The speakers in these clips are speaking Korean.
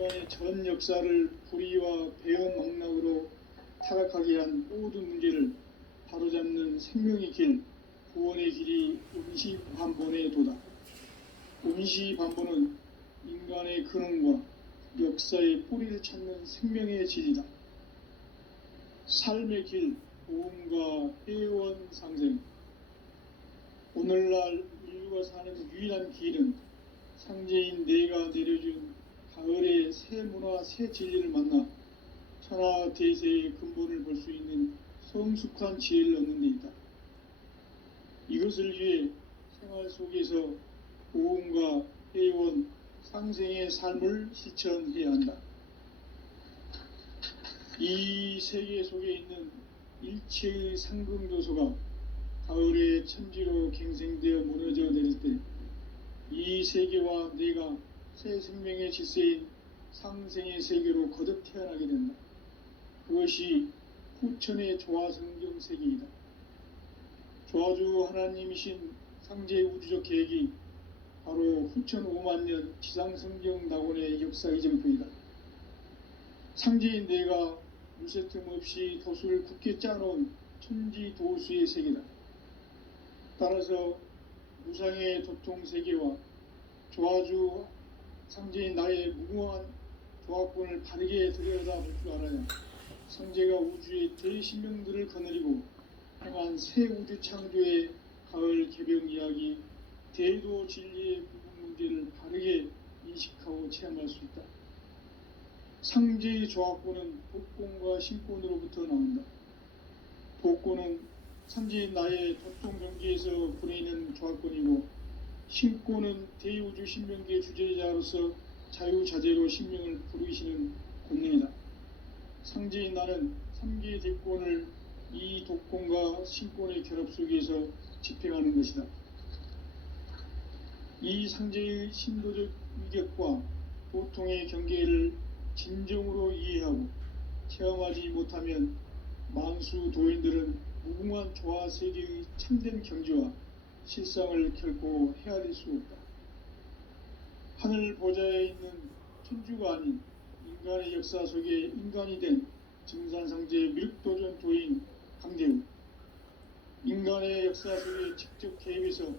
인간의 전 역사를 불의와 배은망락으로 타락하게 한 모든 문제를 바로잡는 생명의 길, 구원의 길이 임시반본에 도다. 임시반본은 인간의 근원과 역사의 뿌리를 찾는 생명의 진리다. 삶의 길, 보험과 회원 상생. 오늘날 인류가 사는 유일한 길은 상제인 내가 내려준 가을의 새 문화, 새 진리를 만나 천하 대세의 근본을 볼 수 있는 성숙한 지혜를 얻는 데 있다. 이것을 위해 생활 속에서 보험과 회원, 상생의 삶을 실천해야 한다. 이 세계 속에 있는 일체의 상승조소가 가을의 천지로 갱생되어 무너져 내릴 때 이 세계와 내가 새 생명의 질서인 상생의 세계로 거듭 태어나게 된다. 그것이 후천의 조화성경 세계이다. 조화주 하나님이신 상제 우주적 계획이 바로 후천 5만 년 지상성경 낙원의 역사 이정표이다. 상제인 내가 무쇠 틈 없이 도수를 굳게 짜놓은 천지 도수의 세계다. 따라서 무상의 도통 세계와 조화주 상제인 나의 무궁한 조합권을 바르게 들여다볼 줄 알아야 상제가 우주의 대신명들을 거느리고 행한 새 우주 창조의 가을 개병 이야기, 대도 진리의 부분 문제를 바르게 인식하고 체험할 수 있다. 상제의 조합권은 복권과 신권으로부터 나온다. 복권은 상제인 나의 도통 경계에서 보내는 조합권이고, 신권은 대우주 신명기의 주제자로서 자유자재로 신명을 부르시는 권능이다. 상제인 나는 3개의 대권을 이 독권과 신권의 결합 속에서 집행하는 것이다. 이 상제의 신도적 위격과 보통의 경계를 진정으로 이해하고 체험하지 못하면 만수 도인들은 무궁한 조화 세계의 참된 경지와 실상을 결코 헤아릴 수 없다. 하늘 보좌에 있는 천주가 아닌 인간의 역사 속에 인간이 된 증산상제의 미륵도전 도인 강재우, 인간의 역사 속에 직접 개입해서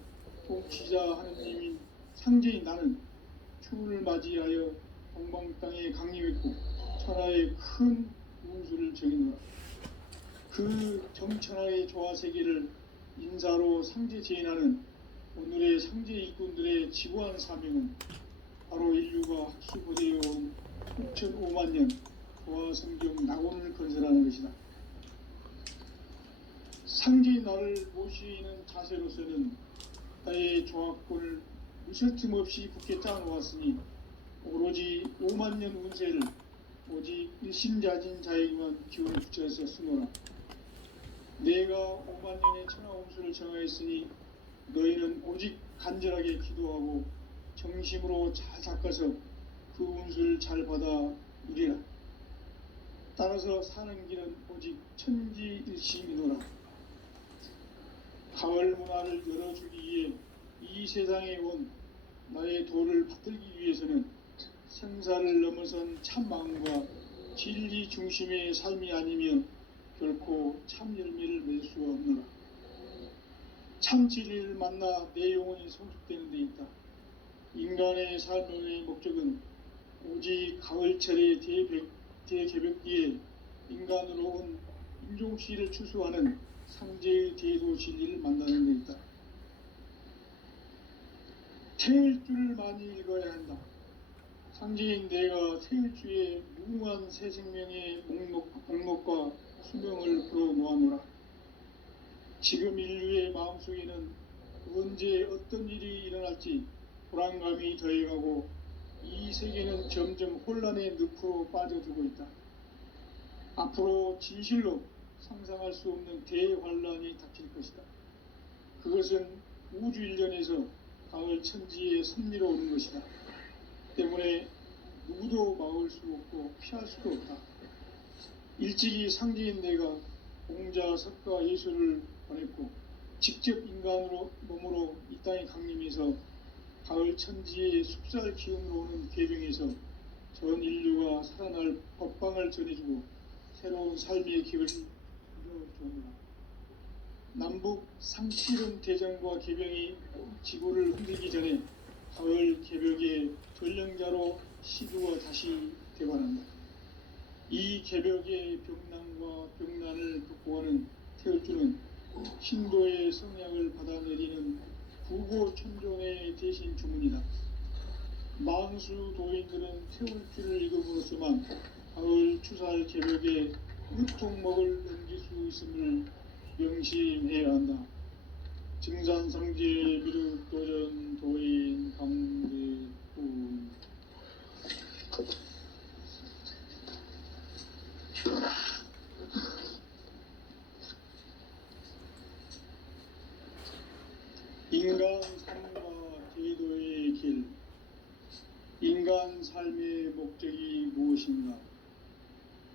통치자 하느님인 상제인 나는 추운을 맞이하여 동방 땅에 강림했고 천하의 큰 운수를 정의노라. 그 정천하의 조화 세계를 인사로 상제 제인하는 오늘의 상제 일꾼들의 지구한 사명은 바로 인류가 학수고대해온 6,5만 년 조화 성경 낙원을 건설하는 것이다. 상제인 나를 모시는 자세로서는 나의 조합권을 무쇠틈 없이 굳게 짜놓았으니 오로지 5만 년 운세를 오직 일심자진 자에게만 기운을 붙여서 쓰노라. 내가 5만 년의 천하 운수를 정하였으니 너희는 오직 간절하게 기도하고 정심으로 잘 닦아서 그 운수를 잘 받아 누리라. 따라서 사는 길은 오직 천지일심이노라. 가을 문화를 열어주기 위해 이 세상에 온 나의 도를 받들기 위해서는 생사를 넘어선 참마음과 진리 중심의 삶이 아니면 결코 참 열매를 맺을 수가 없노라. 참 진리를 만나 내 영혼이 성숙되는 데 있다. 인간의 삶의 목적은 오직 가을철의 대개벽기에 인간으로 온 인종씨를 추수하는 상제의 대도 진리를 만나는 데 있다. 태일주를 많이 읽어야 한다. 상제인 내가 태일주의 무궁한 새 생명의 목록과 수명을 풀어 놓아노라. 지금 인류의 마음속에는 언제 어떤 일이 일어날지 불안감이 더해가고 이 세계는 점점 혼란의 늪으로 빠져들고 있다. 앞으로 진실로 상상할 수 없는 대환란이 닥칠 것이다. 그것은 우주 일련에서 가을 천지의 섭리로 오는 것이다. 때문에 누구도 막을 수 없고 피할 수도 없다. 일찍이 상제인 내가 공자, 석가, 예수를 보냈고 직접 인간으로 몸으로 이 땅에 강림해서 가을 천지의 숲살 기운으로 오는 계병에서 전 인류가 살아날 법방을 전해주고 새로운 삶의 기회를 열어줍니다. 남북 상실은 대전과 개병이 지구를 흔들기 전에 가을 개벽의 전령자로 시두어 다시 되관한다. 이 개벽의 병난과 병난을 극복하는 태울주는 신도의 성약을 받아내리는 부고천존의 대신 주문이다. 망수 도인들은 태울주를 읽음으로써만 가을 추살 개벽의 유통목을 넘길 수 있음을 명심해야 한다. 증산상제 미륵도전 도인 강대훈. 인간 삶과 제도의 길. 인간 삶의 목적이 무엇인가?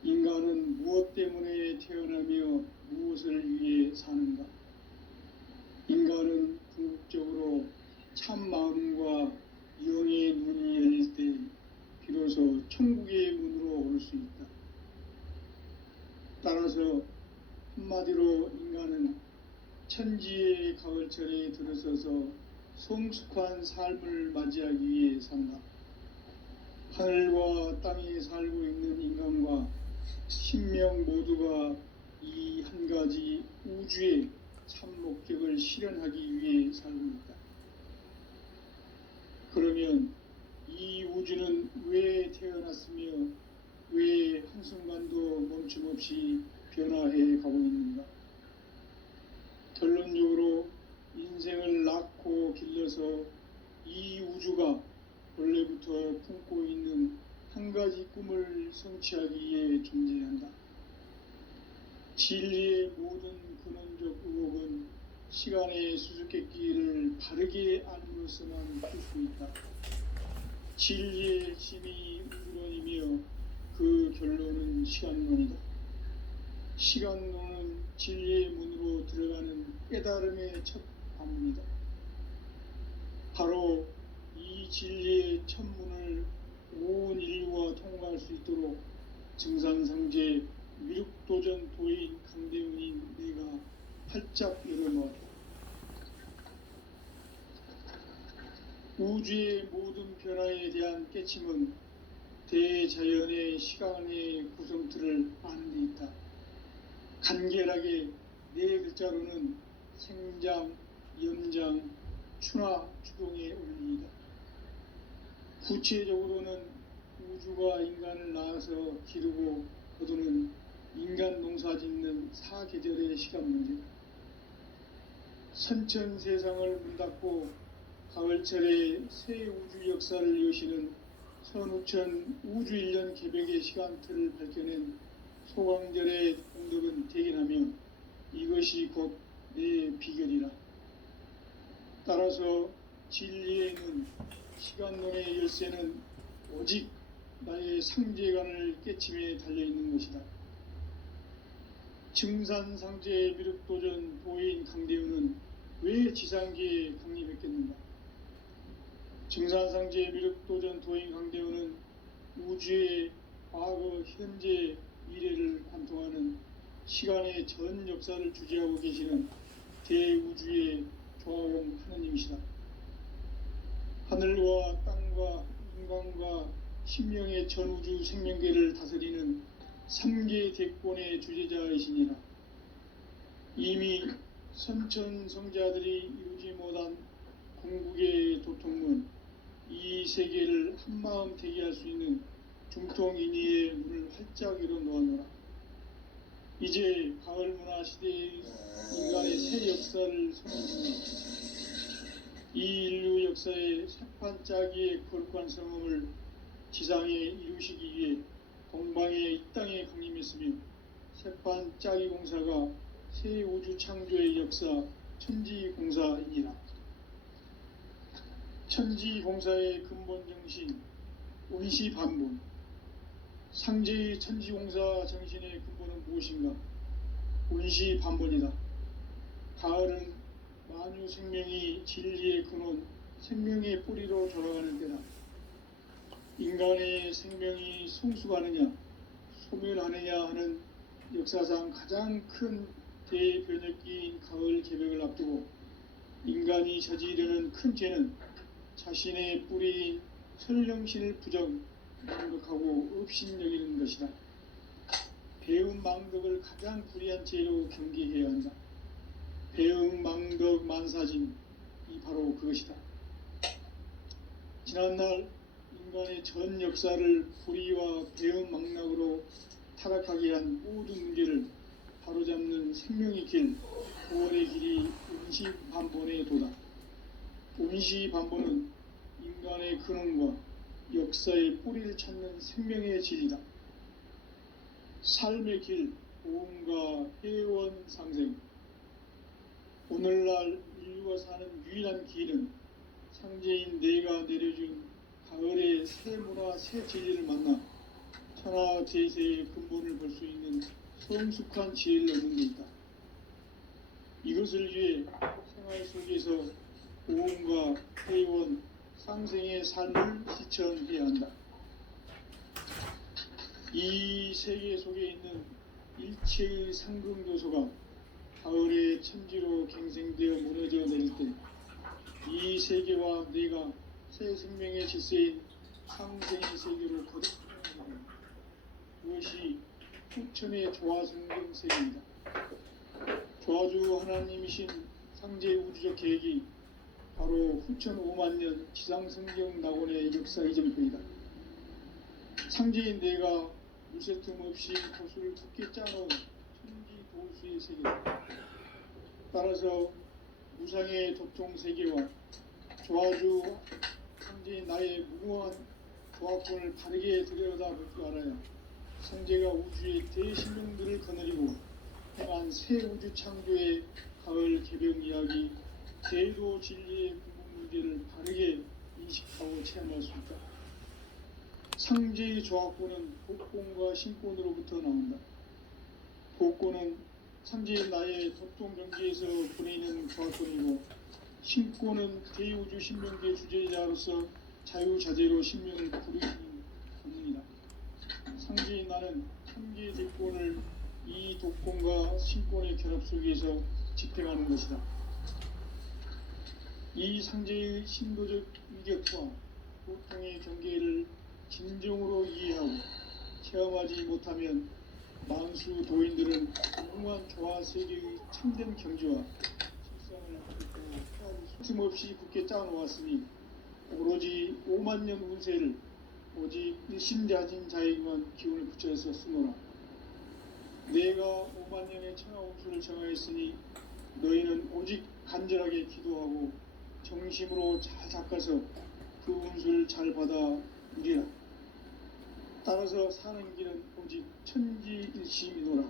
인간은 무엇 때문에 태어나며 무엇을 위해 사는가? 인간은 궁극적으로 참 마음과 영의 눈이 열릴 때 비로소 천국의 문으로 올 수 있다. 따라서 한마디로 인간은 천지의 가을철에 들어서서 성숙한 삶을 맞이하기 위해 산다. 하늘과 땅에 살고 있는 인간과 신명 모두가 이 한 가지 우주의 참 목적을 실현하기 위해 살고 있다. 그러면 이 우주는 왜 태어났으며 왜 한순간도 멈춤없이 변화해 가고 있는가? 결론적으로 인생을 낳고 길러서 이 우주가 원래부터 품고 있는 한 가지 꿈을 성취하기 위해 존재한다. 진리의 모든 근원적 의혹은 시간의 수수께끼를 바르게 알므로서만 풀 수 있다. 진리의 핵심이 우주론이며 그 결론은 시간론이다. 시간론은 진리의 문으로 들어가는 깨달음의 첫 관문이다. 바로 이 진리의 첫 문을 온 인류가 통과할 수 있도록 증산상제 미륵도전 도인 강대훈인 내가 활짝 열어놓았다. 우주의 모든 변화에 대한 깨침은 대자연의 시간의 구성틀을 아는 데 있다. 간결하게 네 글자로는 생장, 연장, 추나 추동의 원리이다. 구체적으로는 우주가 인간을 낳아서 기르고 거두는 인간 농사 짓는 사계절의 시간 문제다. 선천 세상을 문 닫고 가을철에 새 우주 역사를 여시는 선우천 우주 1년 개벽의 시간틀을 밝혀낸 소강절의 공덕은 대견하며 이것이 곧 내 비결이라. 따라서 진리에는 시간론의 열쇠는 오직 나의 상제관을 깨침에 달려있는 것이다. 증산상제 미륵도전 도인 강대훈은 왜 지상계에 강림했겠는가? 증산상제 미륵도전 도인 강대훈은 우주의 과거, 현재, 미래를 관통하는 시간의 전 역사를 주재하고 계시는 대우주의 조화공 하느님이시다. 하늘과 땅과 인간과 신명의 전우주 생명계를 다스리는 삼계 대권의 주재자이시니라. 이미 선천성자들이 이루지 못한 궁극의 도통문, 이 세계를 한마음 대기할 수 있는 중통인의의 문을 활짝 열어놓았노라. 이제 가을 문화 시대의 인간의 새 역사를 선언합니다. 이 인류 역사의 새판 짜기의 거룩한 성음을 지상에 이루시기 위해 동방의 이 땅에 강림했으며 새판 짜기 공사가 새 우주 창조의 역사 천지공사이니라. 천지공사의 근본 정신 원시반본. 상제의 천지공사 정신의 근본은 무엇인가? 원시반본이다. 가을은 만유 생명이 진리의 근원, 생명의 뿌리로 돌아가는 때다. 인간의 생명이 성숙하느냐 소멸하느냐 하는 역사상 가장 큰 대변혁기인 가을 개벽을 앞두고 인간이 저지르는 큰 죄는 자신의 뿌리인 설령신을 부정망덕하고 업신여기는 것이다. 배은망덕을 가장 불의한 죄로 경계해야 한다. 배은망덕 만사진이 바로 그것이다. 지난날 인간의 전 역사를 불의와 배은망락으로 타락하게 한 모든 문제를 바로잡는 생명의 길, 구원의 길이 운시반본의 도다. 운시반본은 인간의 근원과 역사의 뿌리를 찾는 생명의 진리다. 삶의 길, 보험과 회원 상생. 오늘날 인류가 사는 유일한 길은 상제인 내가 내려준 가을의 새 문화, 새 진리를 만나 천하 제세의 근본을 볼 수 있는 성숙한 지혜를 얻는 데 있다. 이것을 위해 생활 속에서 보험과 회원, 상생의 삶을 실천해야 한다. 이 세계 속에 있는 일체의 상금교소가 가을의 천지로 갱생되어 무너져 내릴 때 이 세계와 내가 새 생명의 질서인 상생의 세계로 거듭나는 그것이 후천의 조화성경 세계입니다. 조화주 하나님이신 상제 우주적 계획이 바로 후천 5만년 지상성경 낙원의 역사 이전일 것이다. 상제인 내가 무쇠 틈 없이 도수를 굳게 짜놓은 천지 도수의 세계다. 따라서 무상의 도통 세계와 조화주 상제인 나의 무궁한 조합권을 바르게 들여다볼 줄 알아야 상제가 우주의 대신령들을 거느리고 행한 새 우주 창조의 가을 개벽 이야기, 제도 진리의 근본 문제를 바르게 인식하고 체험할 수 있다. 상제의 조합권은 복권과 신권으로부터 나온다. 복권은 상제의 나의 도통 경지에서 보내는 조합권이고, 신권은 대우주 신명계 주제자로서 자유자재로 신명을 부르시는 권능이다. 상제의 나는 상계의 대권을 이 독권과 신권의 결합 속에서 집행하는 것이다. 이 상제의 신도적 위격과 보통의 경계를 진정으로 이해하고 체험하지 못하면 만수 도인들은 무궁한 조화 세계의 참된 경지와 실상을 틈없이 굳게 짜놓았으니 오로지 5만년 운세를 오직 일심자진 자에게만 기운을 붙여서 쓰노라. 내가 5만년의 천하 운수를 정하였으니 너희는 오직 간절하게 기도하고 정심으로 잘 닦아서 그 운수를 잘 받아 누리라. 따라서 사는 길은 오직 천지일심이노라.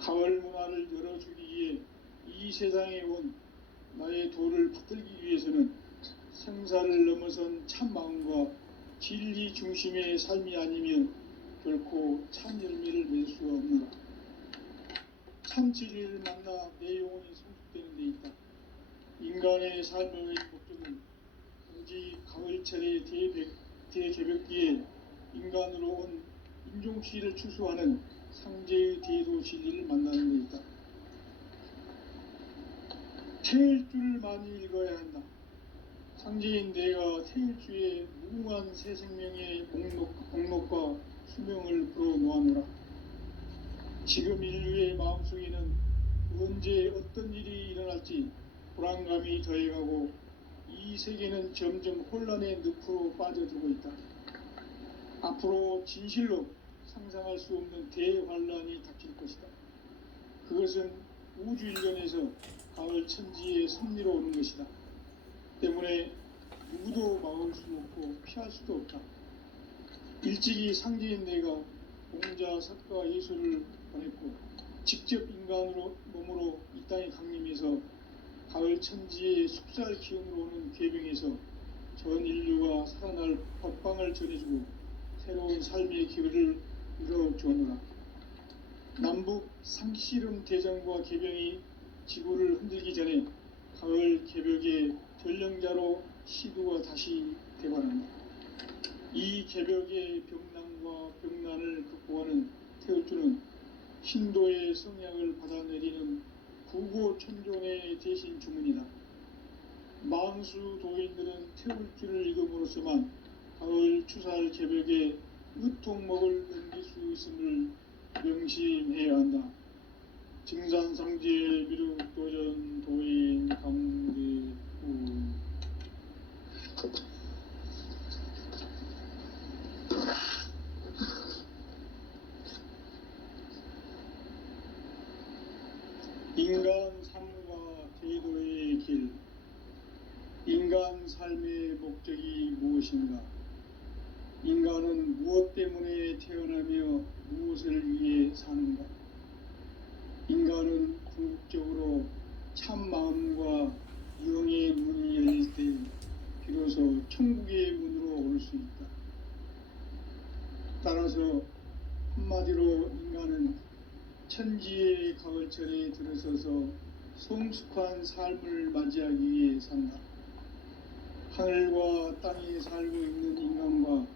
가을 문화를 열어주기 위해 이 세상에 온 나의 도를 붙들기 위해서는 생사를 넘어선 참 마음과 진리 중심의 삶이 아니면 결코 참 열매를 맺을 수가 없노라. 참 진리를 만나 내 영혼이 성숙되는 데 있다. 인간의 삶의 목적은 오직 가을철의 대개벽기에 인간으로 온 인종시를 추수하는 상제의 대도 진리를 만나는 데 있다. 태일주를 많이 읽어야 한다. 상제인 내가 태일주의 무궁한 새 생명의 목록과 수명을 불어놓아노라. 지금 인류의 마음속에는 언제 어떤 일이 일어날지 불안감이 더해가고 이 세계는 점점 혼란의 늪으로 빠져들고 있다. 앞으로 진실로 상상할 수 없는 대환란이 닥칠 것이다. 그것은 우주 일련에서 가을 천지의 섭리로 오는 것이다. 때문에 누구도 막을 수 없고 피할 수도 없다. 일찍이 상제인 내가 공자, 석가, 예수를 보냈고 직접 인간으로 몸으로 이 땅에 강림해서 가을 천지의 숙살 기운으로 오는 계명에서 전 인류가 살아날 법방을 전해주고 새로운 삶의 기회를 이뤄주었노라. 남북 상씨름 대전과 계병이 지구를 흔들기 전에 가을 개벽의 전령자로 시두가 다시 되관한다. 이 개벽의 병난과 병난을 극복하는 태울주는 신도의 성약을 받아내리는 구고천존의 대신 주문이다. 만수 도인들은 태울주를 읽음으로써만 가을 추살 개벽에 으통목을 넘길 수 있음을 명심해야 한다. 증산상제 미륵도전 도인 강대우. 인간 삶과 제도의 길. 인간 삶의 목적이 무엇인가? 인간은 무엇 때문에 태어나며 무엇을 위해 사는가? 인간은 궁극적으로 참 마음과 영의 문이 열릴 때 비로소 천국의 문으로 올 수 있다. 따라서 한마디로 인간은 천지의 가을철에 들어서서 성숙한 삶을 맞이하기 위해 산다. 하늘과 땅에 살고 있는 인간과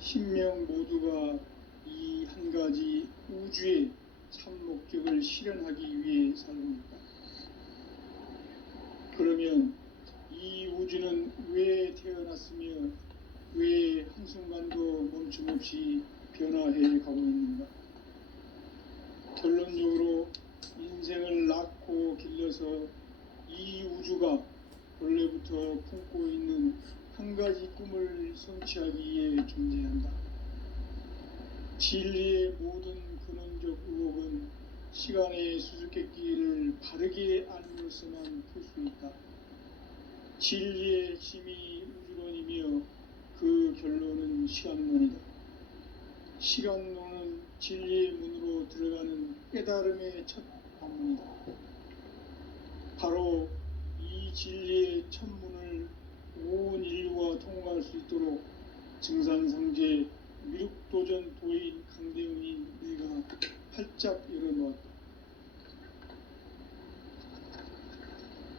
신명 모두가 이 한 가지 우주의 참 목적을 실현하기 위해 살고 있다. 그러면 이 우주는 왜 태어났으며 왜 한순간도 멈춤없이 변화해 가고 있는가? 결론적으로 인생을 낳고 길러서 이 우주가 본래부터 품고 있는 한 가지 꿈을 성취하기 위해 존재한다. 진리의 모든 근원적 의혹은 시간의 수수께끼를 바르게 알므로서만 풀 수 있다. 진리의 핵심이 우주론이며 그 결론은 시간론이다. 시간론은 진리의 문으로 들어가는 깨달음의 첫 관문이다. 바로 이 진리의 첫 문을 온 인류가 통과할 수 있도록 증산상제 미륵도전 도인 강대웅이 내가 활짝 열어놓았다.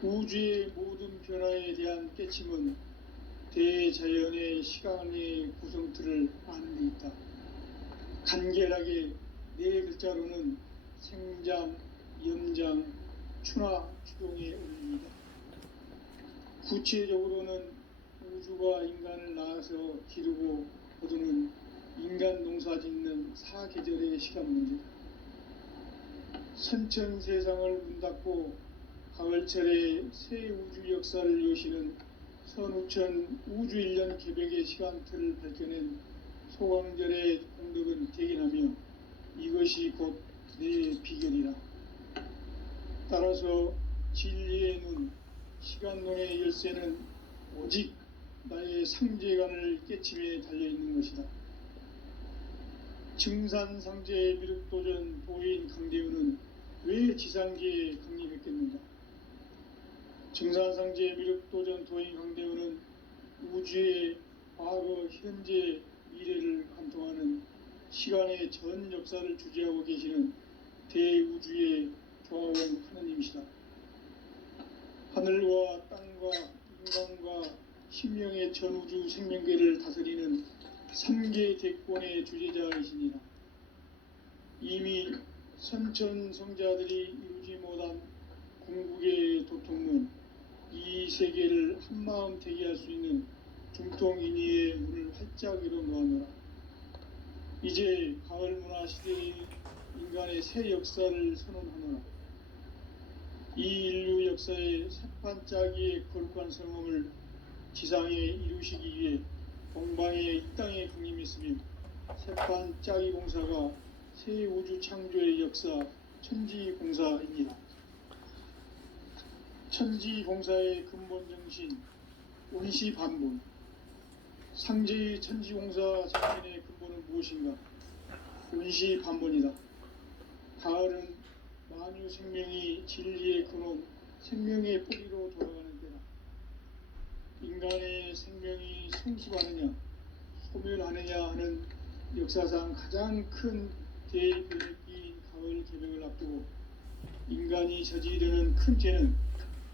우주의 모든 변화에 대한 깨침은 대자연의 시간의 구성틀을 아는 데 있다. 간결하게 네 글자로는 생장, 염장, 추나 추동의 원리이다. 구체적으로는 우주가 인간을 낳아서 기르고 거두는 인간 농사 짓는 사계절의 시간 문제다. 선천 세상을 문 닫고 가을철에 새 우주 역사를 여시는 선우천 우주 1년 개벽의 시간틀을 밝혀낸 소강절의 공덕은 대견하며 이것이 곧 내 비결이라. 따라서 진리의 눈, 시간론의 열쇠는 오직 나의 상제관을 깨침에 달려있는 것이다. 증산상제 미륵도전 도인 강대우는 왜 지상계에 강림했겠는가? 증산상제 미륵도전 도인 강대우는 우주의 과거, 현재, 미래를 관통하는 시간의 전 역사를 주재하고 계시는 대우주의 조화원 하느님이시다. 하늘과 땅과 인간과 신명의 전우주 생명계를 다스리는 3계 대권의 주재자이시니라. 이미 선천성자들이 이루지 못한 궁극의 도통문, 이 세계를 한마음 되게 할 수 있는 중통인의의 문을 활짝 열어놓았노라. 이제 가을 문화 시대의 인간의 새 역사를 선언하노라. 이 인류 역사의 새판짜기의 거룩한 성음을 지상에 이루시기 위해 동방의 이 땅에 강림했으며 새판짜기 공사가 새 우주 창조의 역사 천지공사입니다. 천지공사의 근본 정신 온시반본. 상제의 천지공사 정신의 근본은 무엇인가? 온시반본이다. 가을은 만유 생명이 진리의 근원, 생명의 뿌리로 돌아가는 때다. 인간의 생명이 성숙하느냐, 소멸하느냐 하는 역사상 가장 큰 대변혁기인 가을 개벽을 앞두고 인간이 저지르는 큰 죄는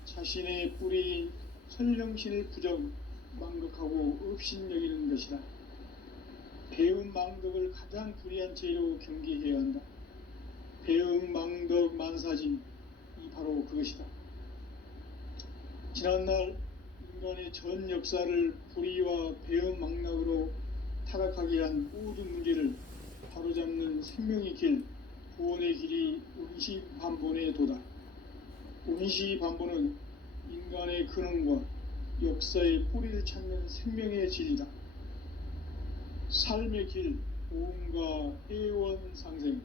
자신의 뿌리인 선령신을 부정, 망극하고 업신여기는 것이다. 배은 망덕을 가장 불의한 죄로 경계해야 한다. 배은 망덕 만사진, 이 바로 그것이다. 지난날 인간의 전 역사를 불의와 배은 망락으로 타락하게 한 모든 문제를 바로잡는 생명의 길, 구원의 길이 운시반본의 도다. 운시반본은 인간의 근원과 역사의 뿌리를 찾는 생명의 진리다. 삶의 길, 보험과 해원상생.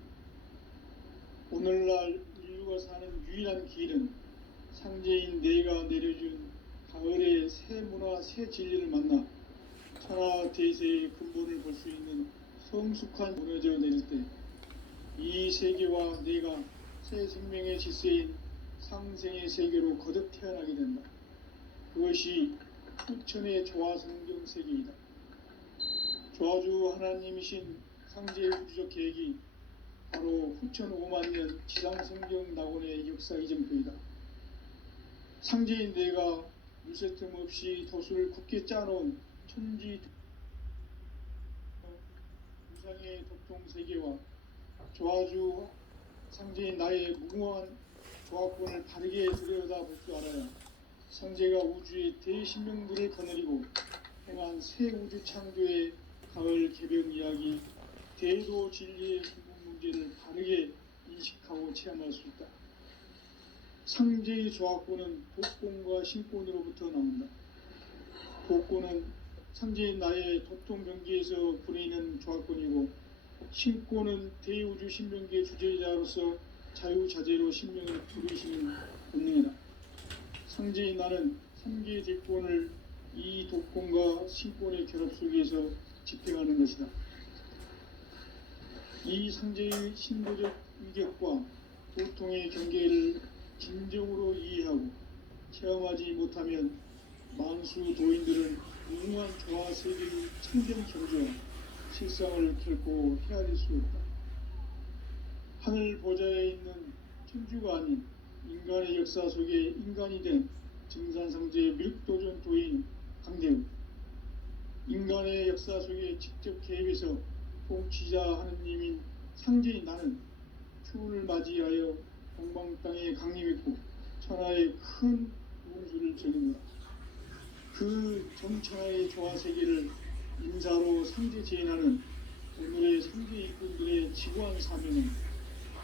오늘날 인류가 사는 유일한 길은 상제인 내가 내려준 가을의 새 문화, 새 진리를 만나 천하 대세의 근본을 볼 수 있는 성숙한 무너져 내릴 때 이 세계와 내가 새 생명의 질서인 상생의 세계로 거듭 태어나게 된다. 그것이 후천의 조화성경 세계이다. 조화주 하나님이신 상제의 우주적 계획이 바로 후천 5만년 지상성경 낙원의 역사 이정표이다. 상제인 내가 물새틈 없이 도수를 굳게 짜놓은 천지 우상의 독통세계와 조화주 상제인 나의 무궁한 조합권을 바르게 들여다볼 줄 알아야 상제가 우주의 대신명들을 거느리고 행한 새 우주 창조의 가을 개벽 이야기, 대도 진리의 근본 문제를 바르게 인식하고 체험할 수 있다. 상제의 조합권은 복권과 신권으로부터 나온다. 복권은 상제인 나의 도통 경기에서 부리는 조합권이고, 신권은 대우주 신명기의 주제자로서 자유자재로 신명을 부리시는 본능이다. 상제인 나는 3개의 대권을 이 독권과 신권의 결합 속에서 집행하는 것이다. 이 상제의 신도적 위격과 도통의 경계를 진정으로 이해하고 체험하지 못하면 만수 도인들은 무궁한 조화 세계의 청정 경주와 실상을 결코 헤아릴 수 없다. 하늘 보좌에 있는 천주가 아닌 인간의 역사 속에 인간이 된 증산상제의 밀도전 도인 강대우, 인간의 역사 속에 직접 개입해서 통치자 하느님인 상제인 나는 추운을 맞이하여 동방 땅에 강림했고 천하의 큰 운수를 전했노라. 그 정천하의 조화세계를 인사로 상제 제인하는 오늘의 상제 일꾼들의 지구한 사명은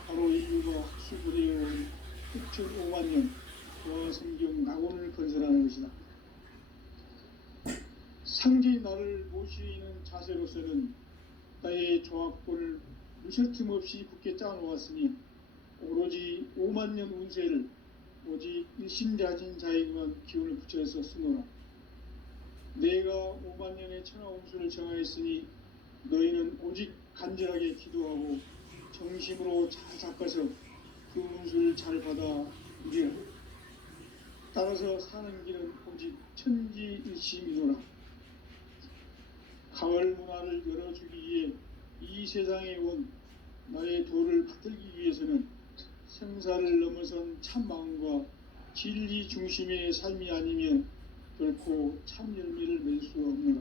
바로 인류가 수부되어온 후천 5만년 조화성경 낙원을 건설하는 것이다. 상제의 나를 모시는 자세로서는 나의 조합권을 무쇠틈 없이 굳게 짜놓았으니 오로지 5만년 운세를 오직 일심자진 자에게만 기운을 붙여서 쓰노라. 내가 5만년의 천하 운수를 정하였으니 너희는 오직 간절하게 기도하고 정심으로 잘 닦아서 그 운수를 잘 받아 누리라. 따라서 사는 길은 오직 천지일심이노라. 가을 문화를 열어주기 위해 이 세상에 온 나의 도를 받들기 위해서는 생사를 넘어선 참 마음과 진리 중심의 삶이 아니면 결코 참 열매를 맺을 수 없노라.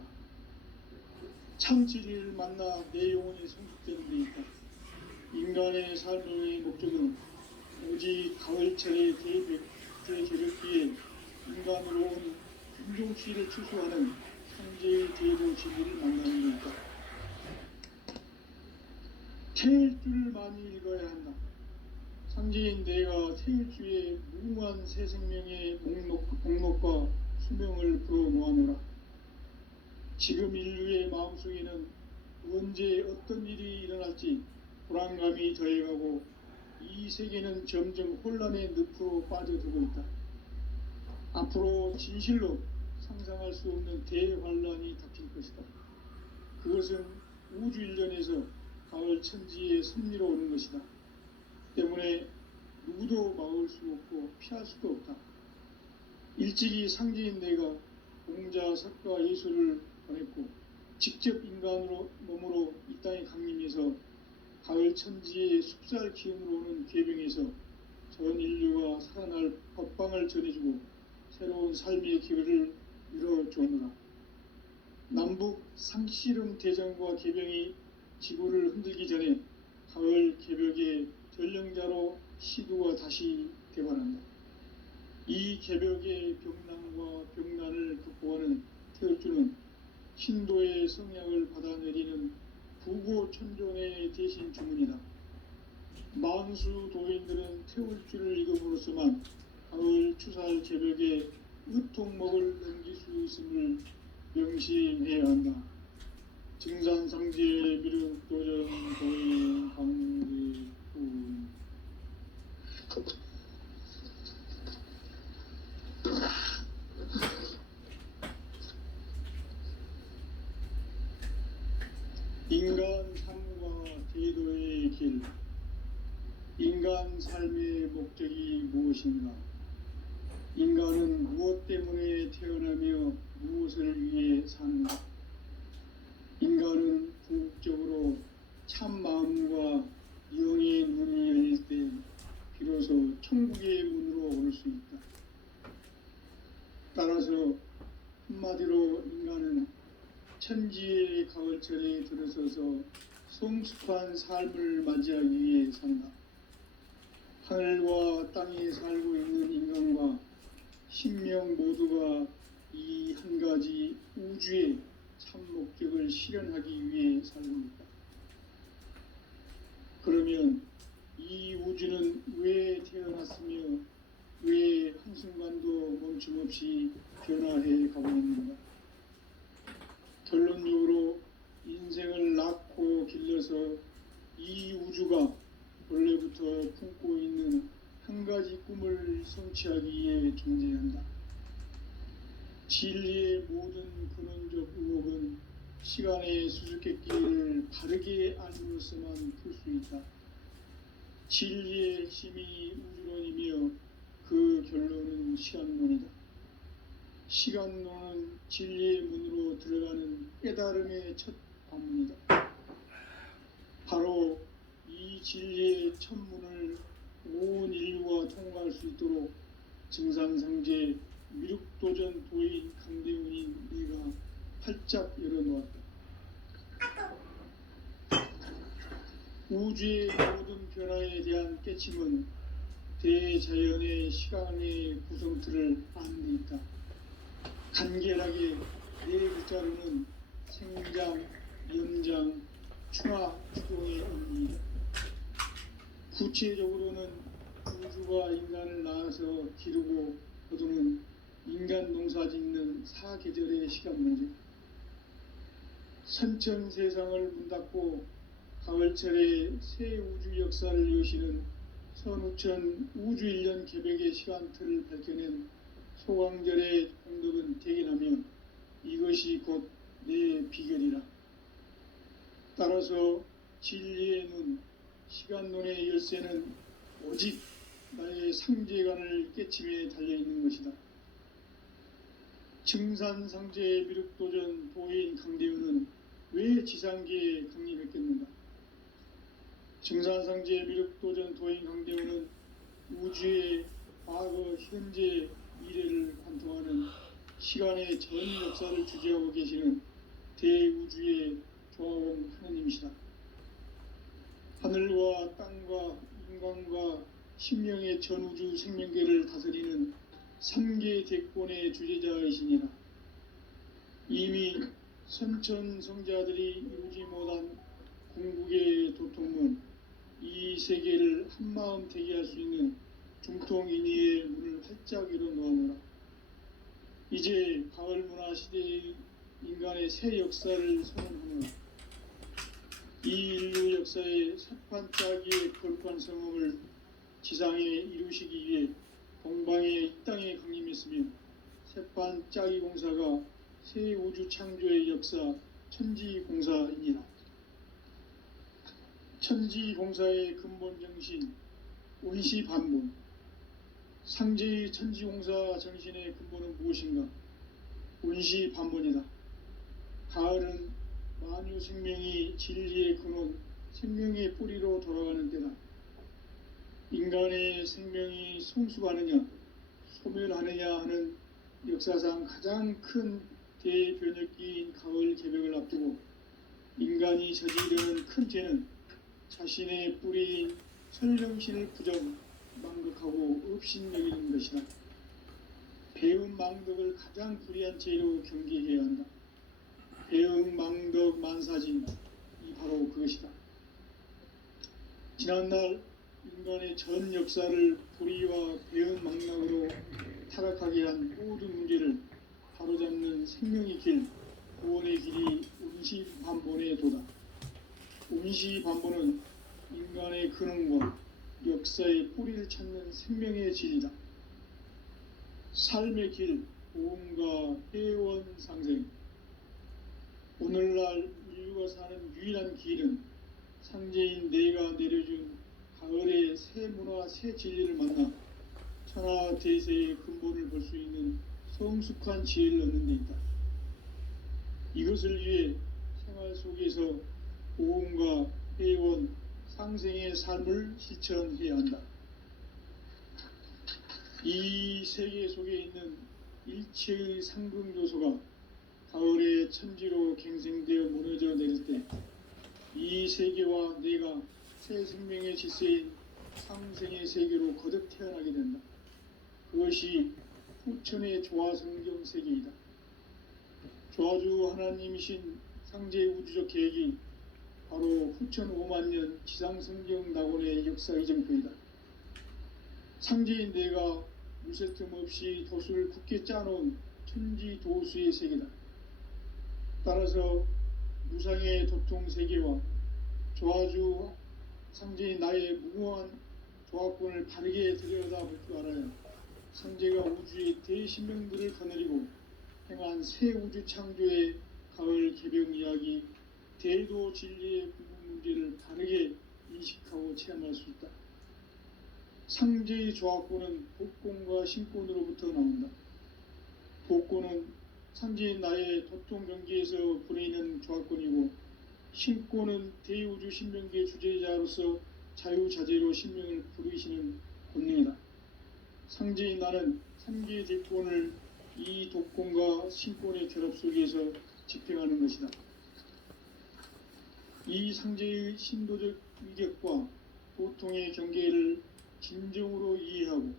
참 진리를 만나 내 영혼이 성숙되는 데 있다. 인간의 삶의 목적은 오직 가을철의 대개벽기에 인간으로 온 윤종씨를 추수하는 상제의 대도 진리를 만나는 데 있다. 태일주를 많이 읽어야 한다. 상제인 내가 태일주의 무궁한 새 생명의 목록과 수명을 불어놓아노라. 지금 인류의 마음속에는 언제 어떤 일이 일어날지 불안감이 더해가고 이 세계는 점점 혼란의 늪으로 빠져들고 있다. 앞으로 진실로 상상할 수 없는 대환란이 닥칠 것이다. 그것은 우주 일련에서 가을 천지의 섭리로 오는 것이다. 때문에 누구도 막을 수 없고 피할 수도 없다. 일찍이 상제인 내가 공자, 석가, 예수를 보냈고 직접 인간으로 몸으로 이 땅에 강림해서 가을 천지의 숲살 기운으로 오는 계병에서 전 인류가 살아날 법방을 전해주고 새로운 삶의 기회를 열어주었노라. 남북 상씨름 대전과 개병이 지구를 흔들기 전에 가을 개벽의 전령자로 시두가 다시 대발한다. 이 개벽의 병난과 병난을 극복하는 태울주는 신도의 성약을 받아내리는 부고천존의 대신 주문이다. 만수 도인들은 태울주를 읽음으로써만 가을 추살 개벽의 으통목을 넘길 수 있음을 명심해야 한다. 증산상제 미륵도전 도인 강대훈. 인간 삶과 대도의 길. 인간 삶의 목적이 무엇인가? 인간은 무엇 때문에 태어나며 무엇을 위해 사는가? 인간은 궁극적으로 참 마음과 영의 문이 열릴 때 비로소 천국의 문으로 올 수 있다. 따라서 한마디로 인간은 천지의 가을철에 들어서서 성숙한 삶을 맞이하기 위해 산다. 하늘과 땅에 살고 있는 인간과 신명 모두가 이 한 가지 우주의 참 목적을 실현하기 위해 살고 있다. 그러면 이 우주는 왜 태어났으며 왜 한순간도 멈춤없이 변화해 가고 있는가? 결론적으로 인생을 낳고 길러서 이 우주가 원래부터 품고 있는 한 가지 꿈을 성취하기 위해 존재한다. 진리의 모든 근원적 의혹은 시간의 수수께끼를 바르게 알므로써만 풀 수 있다. 진리의 핵심이 우주론이며 그 결론은 시간론이다. 시간론은 진리의 문으로 들어가는 깨달음의 첫 관문이다. 바로 이 진리의 첫 문을 온 인류가 통과할 수 있도록 증산상제 미륵도전 도인 강대훈인 네가 활짝 열어놓았다. 우주의 모든 변화에 대한 깨침은 대자연의 시간의 구성틀을 아는 데 있다. 간결하게 네 글자로는 생장, 연장, 충화, 추동의 의미이다. 구체적으로는 우주가 인간을 낳아서 기르고 거두는 인간 농사 짓는 사계절의 시간 문제. 선천 세상을 문닫고 가을철에 새 우주 역사를 여시는 선우천 우주 1년 개벽의 시간틀을 밝혀낸 소광절의 공덕은 대견하며 이것이 곧 내 비결이라. 따라서 진리의 눈, 시간론의 열쇠는 오직 나의 상제관을 깨침에 달려있는 것이다. 증산상제 미륵도전 도인 강대훈은 왜 지상계에 강림했겠는가? 증산상제 미륵도전 도인 강대훈은 우주의 과거, 현재, 미래를 관통하는 시간의 전 역사를 주재하고 계시는 대우주의 조화원 하느님이시다. 하늘과 땅과 인간과 신명의 전우주 생명계를 다스리는 3계 대권의 주제자이시니라. 이미 선천성자들이 이루지 못한 궁극의 도통문, 이 세계를 한마음 되게 할 수 있는 중통인의의 문을 활짝 열어놓아노라. 이제 가을문화 시대의 인간의 새 역사를 선언하노라. 이 인류 역사의 새판짜기의 거룩한 성음을 지상에 이루시기 위해 동방에 이 땅에 강림했으며 새판짜기 공사가 새 우주 창조의 역사 천지공사이니라. 천지공사의 근본 정신 원시반본. 상제의 천지공사 정신의 근본은 무엇인가? 원시반본이다. 가을은 만유 생명이 진리의 근원, 생명의 뿌리로 돌아가는 때다. 인간의 생명이 성숙하느냐, 소멸하느냐 하는 역사상 가장 큰 대변혁기인 가을 개벽을 앞두고 인간이 저지르는 큰 죄는 자신의 뿌리인 설명신을 부정, 망극하고 업신여기는 것이다. 배은 망덕을 가장 불의한 죄로 경계해야 한다. 배은 망덕 만사진, 이 바로 그것이다. 지난날 인간의 전 역사를 불의와 배은 망락으로 타락하게 한 모든 문제를 바로잡는 생명의 길, 구원의 길이 운시반본의 도다. 운시반본은 인간의 근원과 역사의 뿌리를 찾는 생명의 진리다. 삶의 길, 보험과 회원 상생. 오늘날 인류가 사는 유일한 길은 상제인 내가 내려준 가을의 새 문화, 새 진리를 만나 천하 대세의 근본을 볼 수 있는 성숙한 지혜를 얻는 데 있다. 이것을 위해 생활 속에서 보험과 회원, 상생의 삶을 실천해야 한다. 이 세계 속에 있는 일체의 상금 요소가 가을의 천지로 갱생되어 무너져 내릴 때 이 세계와 내가 새 생명의 질서인 상생의 세계로 거듭 태어나게 된다. 그것이 후천의 조화성경 세계이다. 조화주 하나님이신 상제 우주적 계획이 바로 후천 5만 년 지상성경 낙원의 역사 이정표이다. 상제인 내가 무쇠틈 없이 도수를 굳게 짜놓은 천지 도수의 세계다. 따라서 무상의 도통 세계와 조화주 상제인 나의 무궁한 조화권을 바르게 들여다볼 줄 알아야 상제가 우주의 대신명들을 거느리고 행한 새 우주 창조의 가을 개벽 이야기, 대도 진리의 부분 문제를 바르게 인식하고 체험할 수 있다. 상제의 조화권은 복권과 신권으로부터 나온다. 복권은 상제인 나의 도통 경계에서 부리는 조화권이고, 신권은 대우주 신명계 주제자로서 자유자재로 신명을 부르시는 권능이다. 상제인 나는 3개의 대권을 이 독권과 신권의 결합 속에서 집행하는 것이다. 이 상제의 신도적 위격과 보통의 경계를 진정으로 이해하고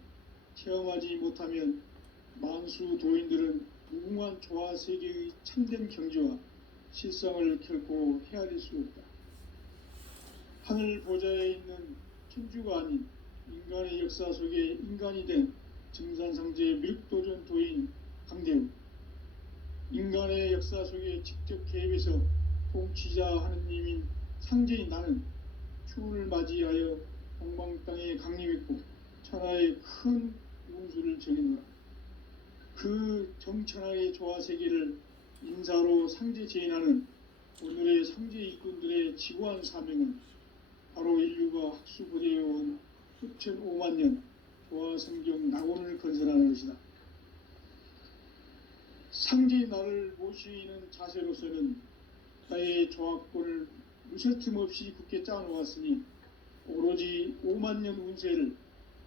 체험하지 못하면 만수 도인들은 무궁한 조화 세계의 참된 경지와 실상을 결코 헤아릴 수 없다. 하늘 보좌에 있는 천주가 아닌 인간의 역사 속에 인간이 된 증산상제의 밀도전 도인 강대우, 인간의 역사 속에 직접 개입해서 통치자 하느님인 상제인 나는 추운을 맞이하여 동방 땅에 강림했고 천하의 큰 운수를 정해놓아 그 정천하의 조화 세계를 인사로 상제 제인하는 오늘의 상제 일꾼들의 지고한 사명은 바로 인류가 학수고대해온 수천 5만 년 조화 성경 낙원을 건설하는 것이다. 상제의 나를 모시는 자세로서는 나의 조화권을 무쇠틈 없이 굳게 짜놓았으니 오로지 5만 년 운세를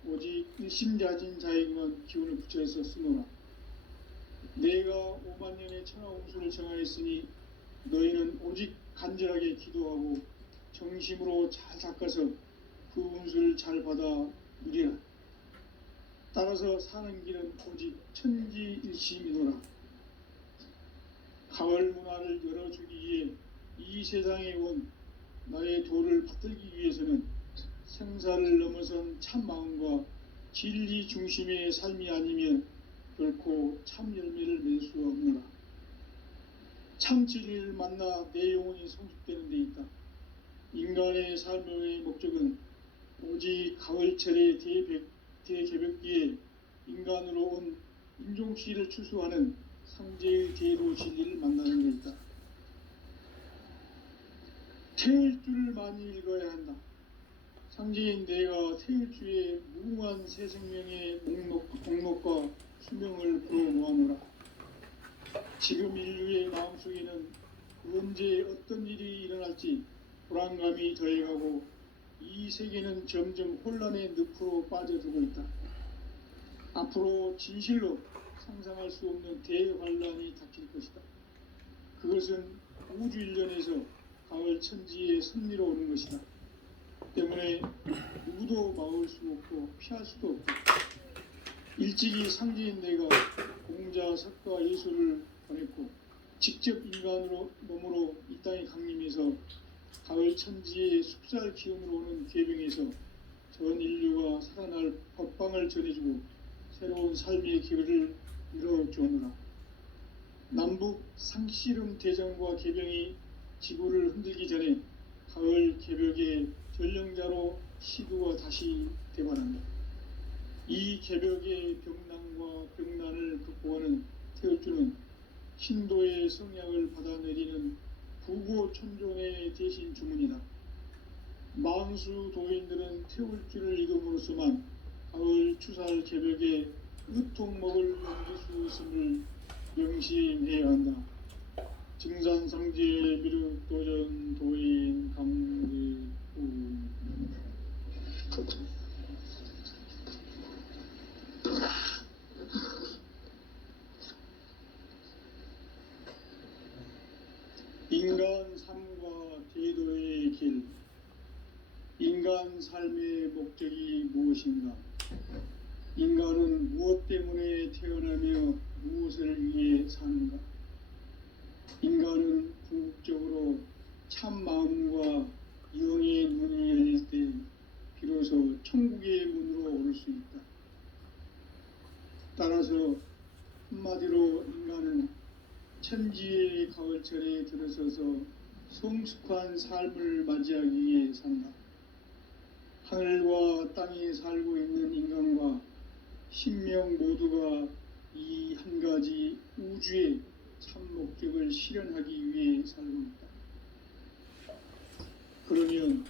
오직 일심자진 자에게만 기운을 붙여서 쓰노라. 내가 5만 년의 천하 운수를 정하였으니 너희는 오직 간절하게 기도하고 정심으로 잘 닦아서 그 운수를 잘 받아 누리라. 따라서 사는 길은 오직 천지일심이노라. 가을 문화를 열어주기 위해 이 세상에 온 나의 도를 받들기 위해서는 생사를 넘어선 참 마음과 진리 중심의 삶이 아니면 결코 참 열매를 맺을 수 없노라. 참 진리를 만나 내 영혼이 성숙되는 데 있다. 인간의 삶의 목적은 오직 가을철의 대개벽기에 인간으로 온 인종씨를 추수하는 상제의 대도 진리를 만나는 데 있다. 태을 줄을 많이 읽어야 한다. 상제인 내가 태을 주의 무궁한 새 생명의 목록과 수명을 불어 모아노라. 지금 인류의 마음속에는 언제 어떤 일이 일어날지 불안감이 더해가고 이 세계는 점점 혼란의 늪으로 빠져들고 있다. 앞으로 진실로 상상할 수 없는 대환란이 닥칠 것이다. 그것은 우주 일련에서 가을 천지의 섭리로 오는 것이다. 때문에 누구도 막을 수 없고 피할 수도 없다. 일찍이 상제인 내가 공자, 석가, 예수를 보냈고 직접 인간으로 몸으로 이 땅에 강림해서 가을 천지의 숲살 기운으로 오는 계병에서 전 인류가 살아날 법방을 전해주고 새로운 삶의 기회를 이뤄주오노라. 남북 상씨름 대장과 계병이 지구를 흔들기 전에 가을 개벽의 전령자로 시두가 다시 대발한다. 이 개벽의 병난과 병난을 극복하는 태울주는 신도의 성약을 받아내리는 부고천존의 대신 주문이다. 망수 도인들은 태울주를 읽음으로써만 가을 추살 개벽에 으통먹을 넘길 수 있음을 명심해야 한다. 증산상제 미륵도전 도인 강제우 인간 삶과 제도의 길. 인간 삶의 목적이 무엇인가? 인간은 무엇 때문에 태어나며 무엇을 위해 사는가? 인간은 궁극적으로 참 마음과 영의 문이 열릴 때 비로소 천국의 문으로 오를 수 있다. 따라서 한마디로 인간은 천지의 가을철에 들어서서 성숙한 삶을 맞이하기 위해 산다. 하늘과 땅에 살고 있는 인간과 신명 모두가 이 한 가지 우주의 참 목적을 실현하기 위해 살고 있다. 그러면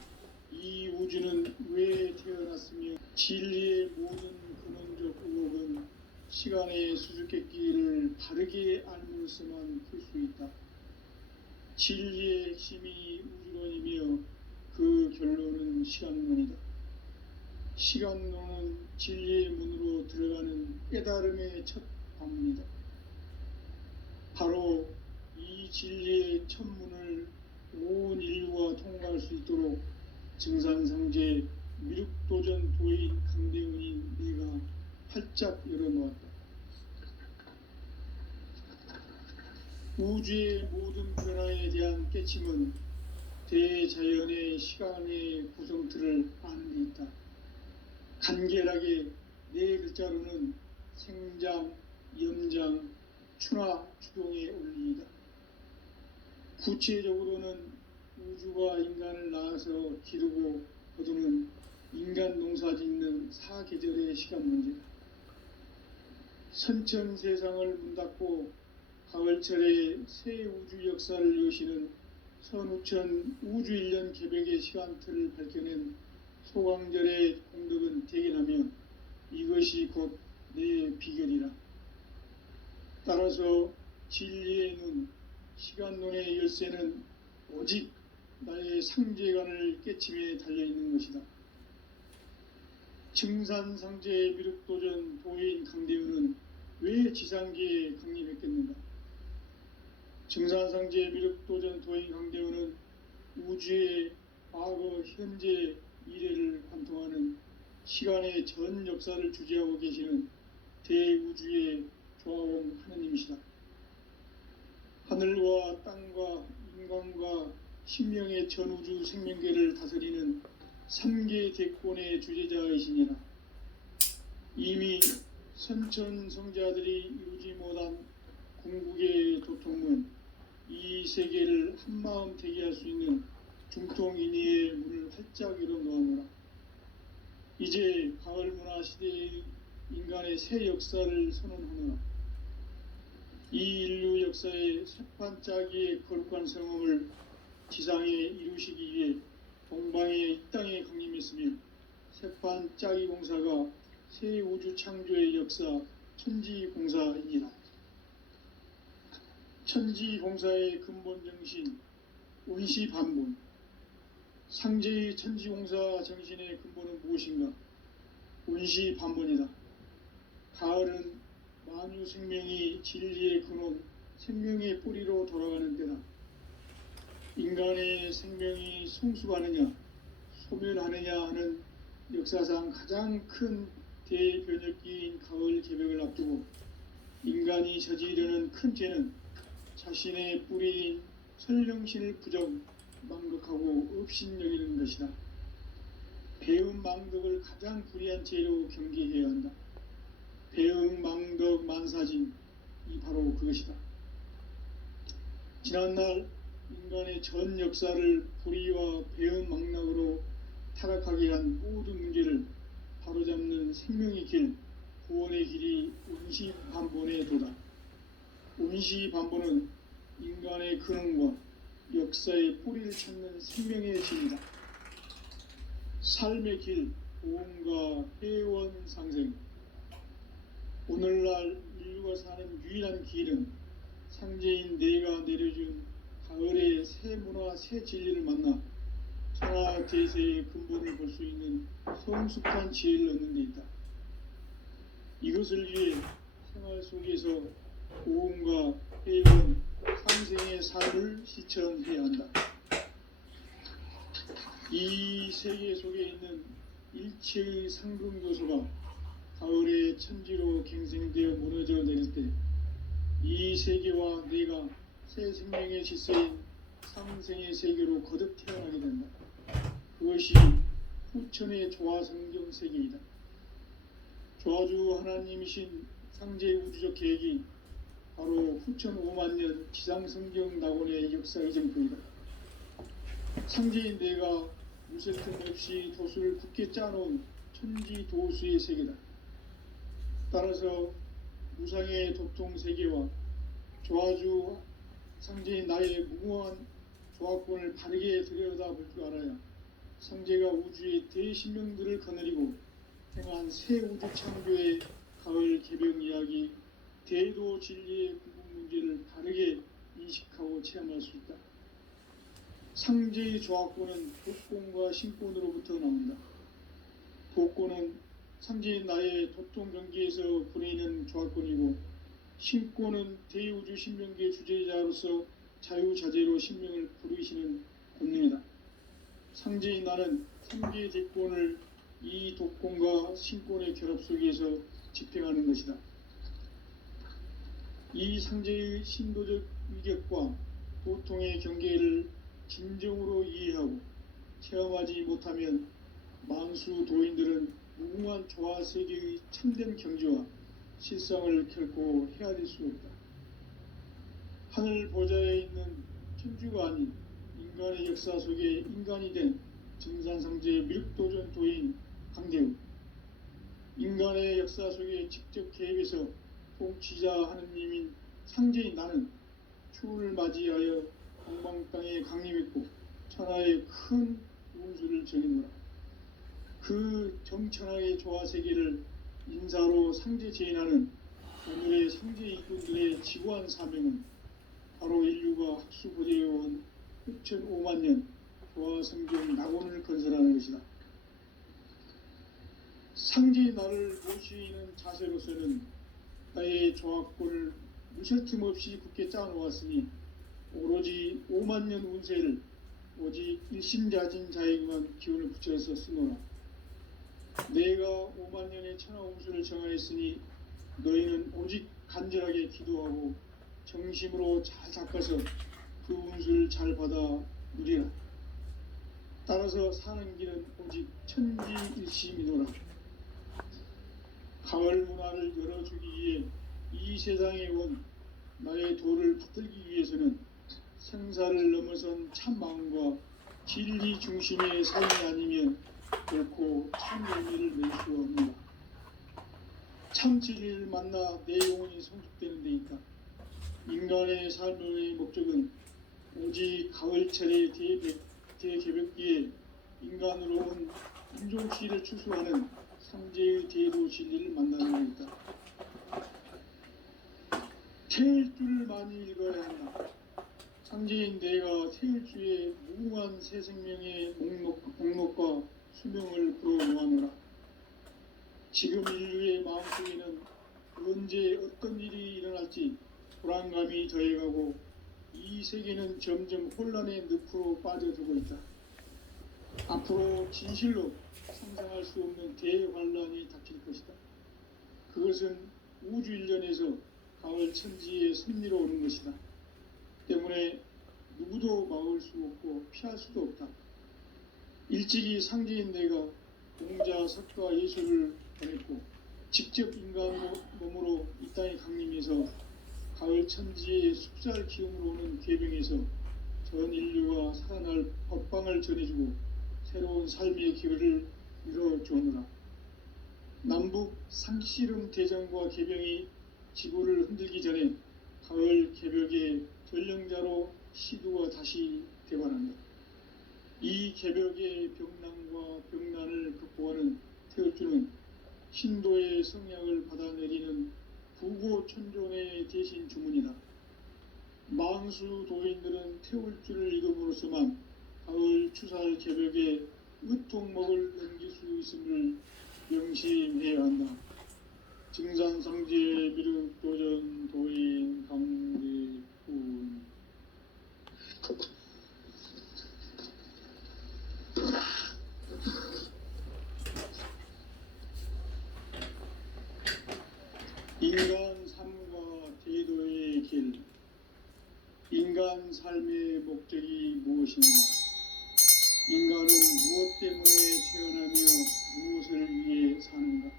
이 우주는 왜 태어났으며 진리의 모든 근원적 의혹은 시간의 수수께끼를 바르게 알므로서만 풀 수 있다. 진리의 핵심이 우주론이며 그 결론은 시간론이다. 시간론은 진리의 문으로 들어가는 깨달음의 첫 관문이다. 바로 이 진리의 첫 문을 온 인류가 통과할 수 있도록 증산상제 미륵도전 도인 강대훈인 내가 활짝 열어놓았다. 우주의 모든 변화에 대한 깨침은 대자연의 시간의 구성틀을 아는 데 있다. 간결하게 네 글자로는 생장, 염장, 추나 추동의 원리이다. 구체적으로는 우주가 인간을 낳아서 기르고 거두는 인간 농사 짓는 사계절의 시간 문제다. 선천 세상을 문 닫고 가을철에 새 우주 역사를 여시는 선우천 우주일년 개벽의 시간틀을 밝혀낸 소강절의 공덕은 대견하며 이것이 곧 내 비결이라. 따라서 진리의 눈, 시간론의 열쇠는 오직 나의 상제관을 깨침에 달려있는 것이다. 증산상제 미륵도전 도인 강대훈은 왜 지상계에 강림했겠는가? 증산상제 미륵도전 도인 강대훈은 우주의 과거, 현재, 미래를 관통하는 시간의 전 역사를 주재하고 계시는 대우주의 조화원 하느님이시다. 하늘과 땅과 인간과 신명의 전우주 생명계를 다스리는 삼계 대권의 주재자이시니라. 이미 선천 성자들이 이루지 못한 궁극의 도통은 이 세계를 한마음 되게 할 수 있는 중통인의의 문을 활짝 열어놓았노라. 이제 가을 문화 시대의 인간의 새 역사를 선언하노라. 이 인류 역사의 새판 짜기의 거룩한 성험을 지상에 이루시기 위해 동방의 이 땅에 강림했으며 새판 짜기 공사가 새 우주 창조의 역사 천지공사이니라. 천지공사의 근본 정신 운시반본. 상제의 천지공사 정신의 근본은 무엇인가? 운시반본이다. 가을은 만유 생명이 진리의 근원, 생명의 뿌리로 돌아가는 때다. 인간의 생명이 성숙하느냐 소멸하느냐 하는 역사상 가장 큰 대변혁기인 가을 개벽을 앞두고 인간이 저지르는 큰 죄는 자신의 뿌리인 설령신을 부정 망각하고 업신여기는 것이다. 배음 망덕을 가장 불의한 죄로 경계해야 한다. 배음 망덕 만사진이 바로 그것이다. 지난날 인간의 전 역사를 불의와 배음 망락으로 타락하게 한 모든 문제를 바로잡는 생명의 길, 구원의 길이 운시반본의 도다. 운시반본은 인간의 근원과 역사의 뿌리를 찾는 생명의 길이다. 삶의 길, 보험과 회원 상생. 오늘날 인류가 사는 유일한 길은 상제인 내가 내려준 가을의 새 문화, 새 진리를 만나 천하 대세의 근본을 볼 수 있는 성숙한 지혜를 얻는 데 있다. 이것을 위해 생활 속에서 보험과 회원, 상생의 삶을 실천해야 한다. 이 세계 속에 있는 일체의 상금 요소가 가을의 천지로 갱생되어 무너져 내릴 때 이 세계와 내가 새 생명의 질서인 상생의 세계로 거듭 태어나게 된다. 그것이 후천의 조화성경 세계이다. 조화주 하나님이신 상제 우주적 계획이 바로 후천 5만년 지상성경 낙원의 역사 이정표이다. 상제인 내가 무쇠 틈 없이 도수를 굳게 짜놓은 천지 도수의 세계다. 따라서 무상의 도통 세계와 조화주 상제인 나의 무궁한 조합권을 바르게 들여다볼 줄 알아야 상제가 우주의 대신명들을 거느리고 행한 새 우주 창조의 가을 개벽 이야기, 대도 진리의 궁극 문제를 바르게 인식하고 체험할 수 있다. 상제의 조합권은 도권과 신권으로부터 나온다. 도권은 상제인 나의 도통 경계에서 보내는 조합권이고, 신권은 대우주 신명계 주제자로서 자유자재로 신명을 부르시는 권능이다. 상제인 나는 상제의 대권을 이 도권과 신권의 결합 속에서 집행하는 것이다. 이 상제의 신도적 위격과 도통의 경계를 진정으로 이해하고 체험하지 못하면 만수 도인들은 무궁한 조화 세계의 참된 경지와 실상을 결코 헤아릴 수 없다. 하늘 보좌에 있는 천주가 아닌 인간의 역사 속에 인간이 된 증산상제의 밀도전 도인 강대우, 인간의 역사 속에 직접 개입해서 통치자 하느님인 상제인 나는 추운을 맞이하여 동방 땅에 강림했고 천하의 큰 운수를 정해놓으라. 그 정천하의 조화 세계를 인사로 상제 제인하는 오늘의 상제 이꾼들의 지구한 사명은 바로 인류가 학수보재해온 6,5만 년 조화 성경 낙원을 건설하는 것이다. 상제의 나를 모시는 자세로서는 나의 조합권을 무쇠틈 없이 굳게 짜놓았으니 오로지 5만 년 운세를 오직 일심자진 자에게만 기운을 붙여서 쓰노라. 내가 5만 년의 천하 운수를 정하였으니 너희는 오직 간절하게 기도하고 정심으로 잘 닦아서 그 운수를 잘 받아 누리라. 따라서 사는 길은 오직 천지일심이노라. 가을 문화를 열어주기 위해 이 세상에 온 나의 도를 붙들기 위해서는 생사를 넘어선 참 마음과 진리 중심의 삶이 아니면 결코 참 의미를 낼 수 없는다. 참 진리를 만나 내 영혼이 성숙되는 데 있다. 인간의 삶의 목적은 오직 가을철의 대개벽기에 인간으로 온 인종시를 추수하는 상제의 대도 진리를 만나는 데 있다. 태일주를 많이 읽어야 한다. 상제인 내가 태일주의 무궁한 새 생명의 목록과 수명을 불어모아노라. 지금 인류의 마음속에는 언제 어떤 일이 일어날지 불안감이 더해가고 이 세계는 점점 혼란의 늪으로 빠져들고 있다. 앞으로 진실로 상상할 수 없는 대환란이 닥칠 것이다. 그것은 우주 일련에서 가을 천지의 섭리로 오는 것이다. 때문에 누구도 막을 수 없고 피할 수도 없다. 일찍이 상제인 내가 공자, 석가, 예수를 보냈고 직접 인간 몸으로 이 땅에 강림해서 가을 천지의 숲살 기운으로 오는 계병에서 전 인류가 살아날 법방을 전해주고 새로운 삶의 기회를 이뤄주느라. 남북 상씨름 대전과 계병이 지구를 흔들기 전에 가을 개벽의 전령자로 시두가 다시 되관한다. 이 개벽의 병난과 병난을 극복하는 태울주는 신도의 성약을 받아내리는 부고천존의 대신 주문이다. 망수 도인들은 태울주를 이름으로서만 가을 추살 개벽의 으통목을 넘길 수 있음을 명심해야 한다. 증산상제 미륵도전 도인 강대군. 인간 삶과 제도의 길. 인간 삶의 목적이 무엇인가? 인간은 무엇 때문에 태어나며 무엇을 위해 사는가?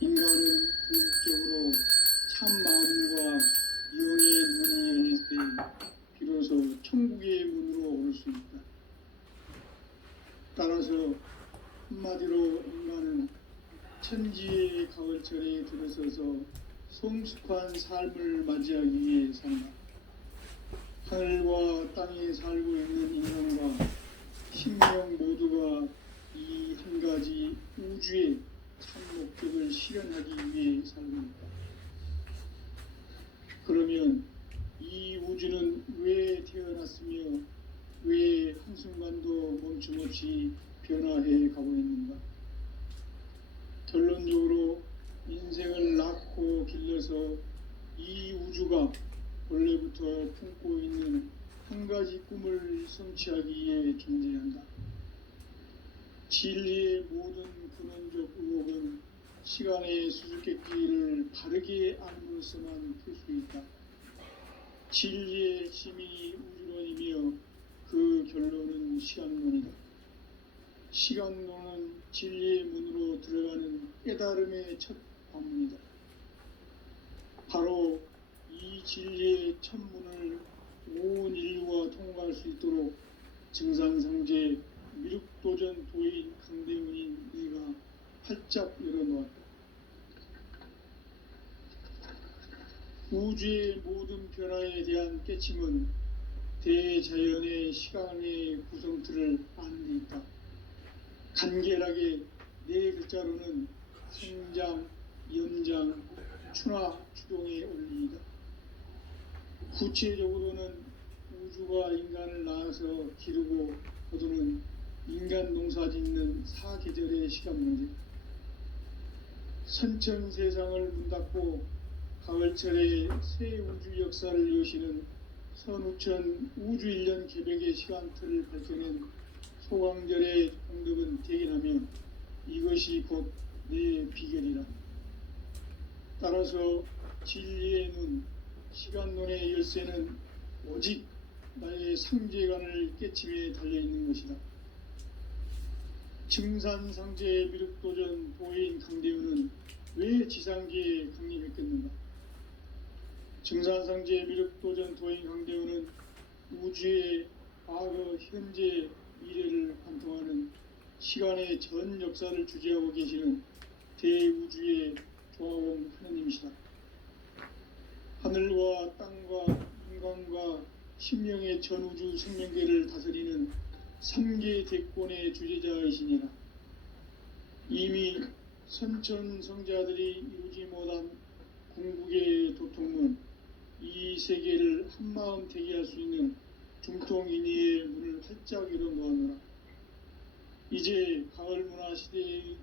인간은 궁극적으로 참 마음과 영의 문이 열릴 때 비로소 천국의 문으로 오를 수 있다. 따라서 한마디로 인간은 천지의 가을철에 들어서서 성숙한 삶을 맞이하기 위해 산다. 하늘과 땅에 살고 있는 인간과 신명 모두가 이 한 가지 우주의 참 목적을 실현하기 위해 살고 있다. 그러면 이 우주는 왜 태어났으며 왜 한순간도 멈춤없이 변화해 가고 있는가? 결론적으로 인생을 낳고 길러서 이 우주가 원래부터 품고 있는 한 가지 꿈을 성취하기 위해 존재한다. 진리의 모든 근원적 의혹은 시간의 수수께끼를 바르게 알므로서만 풀 수 있다. 진리의 핵심이 우주론이며 그 결론은 시간론이다. 시간론은 진리의 문으로 들어가는 깨달음의 첫 관문이다. 바로 이 진리의 첫 문을 온 인류가 통과할 수 있도록 증산상제 미륵도전 도인 강대문인 네가 활짝 열어놓았다. 우주의 모든 변화에 대한 깨침은 대자연의 시간의 구성틀을 아는 데 있다. 간결하게 네 글자로는 생장, 연장, 추나 추동의 원리이다. 구체적으로는 우주가 인간을 낳아서 기르고 거두는 인간 농사 짓는 사계절의 시간 문제. 선천 세상을 문닫고 가을철에 새 우주 역사를 여시는 선우천 우주 일년 개벽의 시간틀을 밝혀낸 소강절의 공덕은 대견하며 이것이 곧 내 비결이라. 따라서 진리의 눈, 시간론의 열쇠는 오직 나의 상제관을 깨침에 달려있는 것이다. 증산상제 미륵도전 도인 강대우는 왜 지상계에 강림했겠는가? 증산상제 미륵도전 도인 강대우는 우주의 과거, 현재, 미래를 관통하는 시간의 전 역사를 주재하고 계시는 대우주의 조화원 하느님이시다. 하늘과 땅과 인간과 신명의 전우주 생명계를 다스리는 3계 대권의 주제자이시니라. 이미 선천성자들이 이루지 못한 궁극의 도통은 이 세계를 한마음 되게 할 수 있는 중통인의의 문을 활짝 열어놓았노라. 이제 가을 문화 시대의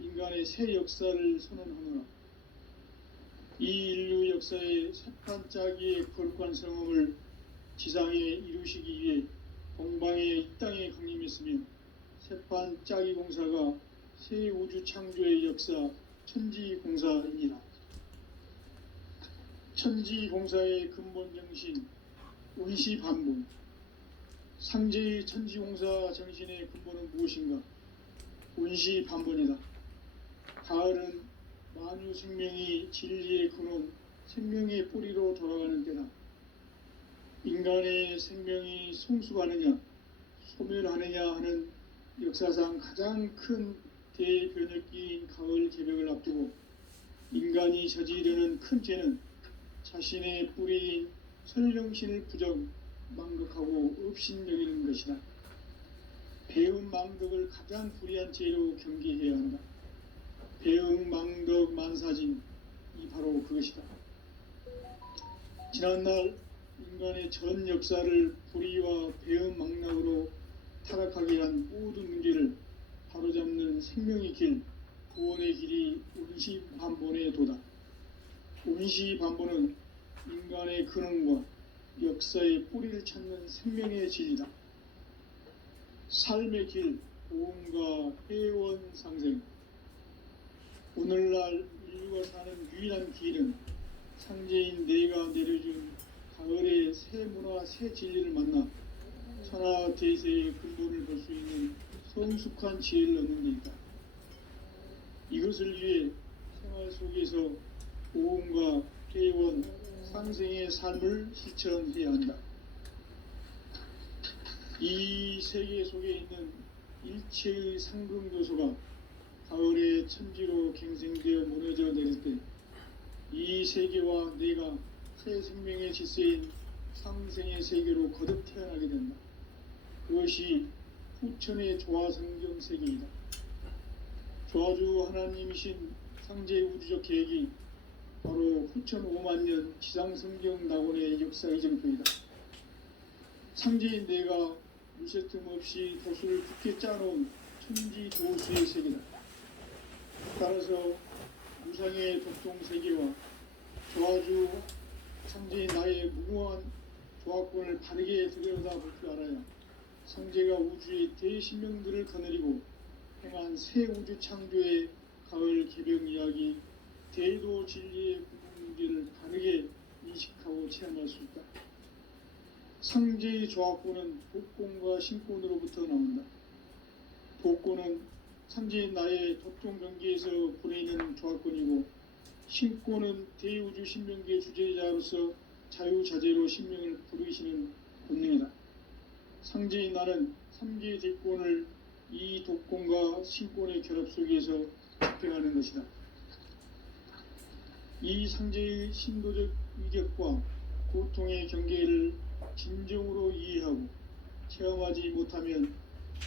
인간의 새 역사를 선언하노라. 이 인류 역사의 새판짜기의 거룩한 성음을 지상에 이루시기 위해 동방의 이 땅에 강림했으며 새판짜기 공사가 새 우주 창조의 역사 천지공사입니다. 천지공사의 근본 정신 운시반본. 상제의 천지공사 정신의 근본은 무엇인가? 운시반본이다. 가을은 만유 생명이 진리의 근원, 생명의 뿌리로 돌아가는 때다. 인간의 생명이 성숙하느냐, 소멸하느냐 하는 역사상 가장 큰 대변혁기인 가을 개벽을 앞두고 인간이 저지르는 큰 죄는 자신의 뿌리인 설령신을 부정, 망극하고 업신여기는 것이다. 배음 망덕을 가장 불의한 죄로 경계해야 한다. 배음 망덕 만사진이 바로 그것이다. 지난날 인간의 전 역사를 불의와 배음 망락으로 타락하게 한 모든 문제를 바로잡는 생명의 길, 구원의 길이 운시반본의 도다. 운시반본은 인간의 근원과 역사의 뿌리를 찾는 생명의 진리다. 삶의 길, 보험과 회원 상생. 오늘날 인류가 사는 유일한 길은 상제인 내가 내려준 가을의 새 문화, 새 진리를 만나 천하 대세의 근본을 볼 수 있는 성숙한 지혜를 얻는 데 있다. 이것을 위해 생활 속에서 보험과 회원, 상생의 삶을 실천해야 한다. 이 세계 속에 있는 일체의 상금교소가 가을의 천지로 갱생되어 무너져 내릴 때 이 세계와 내가 새 생명의 질서인 상생의 세계로 거듭 태어나게 된다. 그것이 후천의 조화성경 세계이다. 조화주 하나님이신 상제 우주적 계획이 바로 후천 5만 년 지상성경 낙원의 역사 이정표이다. 상제인 내가 무쇠틈 없이 도수를 굳게 짜놓은 천지 조수의 세계다. 따라서 무상의 독종 세계와 조화주 상제인 나의 무궁한 조화권을 바르게 들여다볼 줄 알아야 상제가 우주의 대신명들을 거느리고 행한 새 우주 창조의 가을 개벽 이야기, 대도 진리의 구분 문제를 바르게 인식하고 체험할 수 있다. 상제의 조화권은 복권과 신권으로부터 나온다. 복권은 상제인 나의 독종 경계에서 보내는 조화권이고, 신권은 대우주 신명계 주제자로서 자유자재로 신명을 부르시는 본능이다. 상제인 나는 삼계의 대권을 이 독권과 신권의 결합 속에서 집행하는 것이다. 이 상제의 신도적 위력과 고통의 경계를 진정으로 이해하고 체험하지 못하면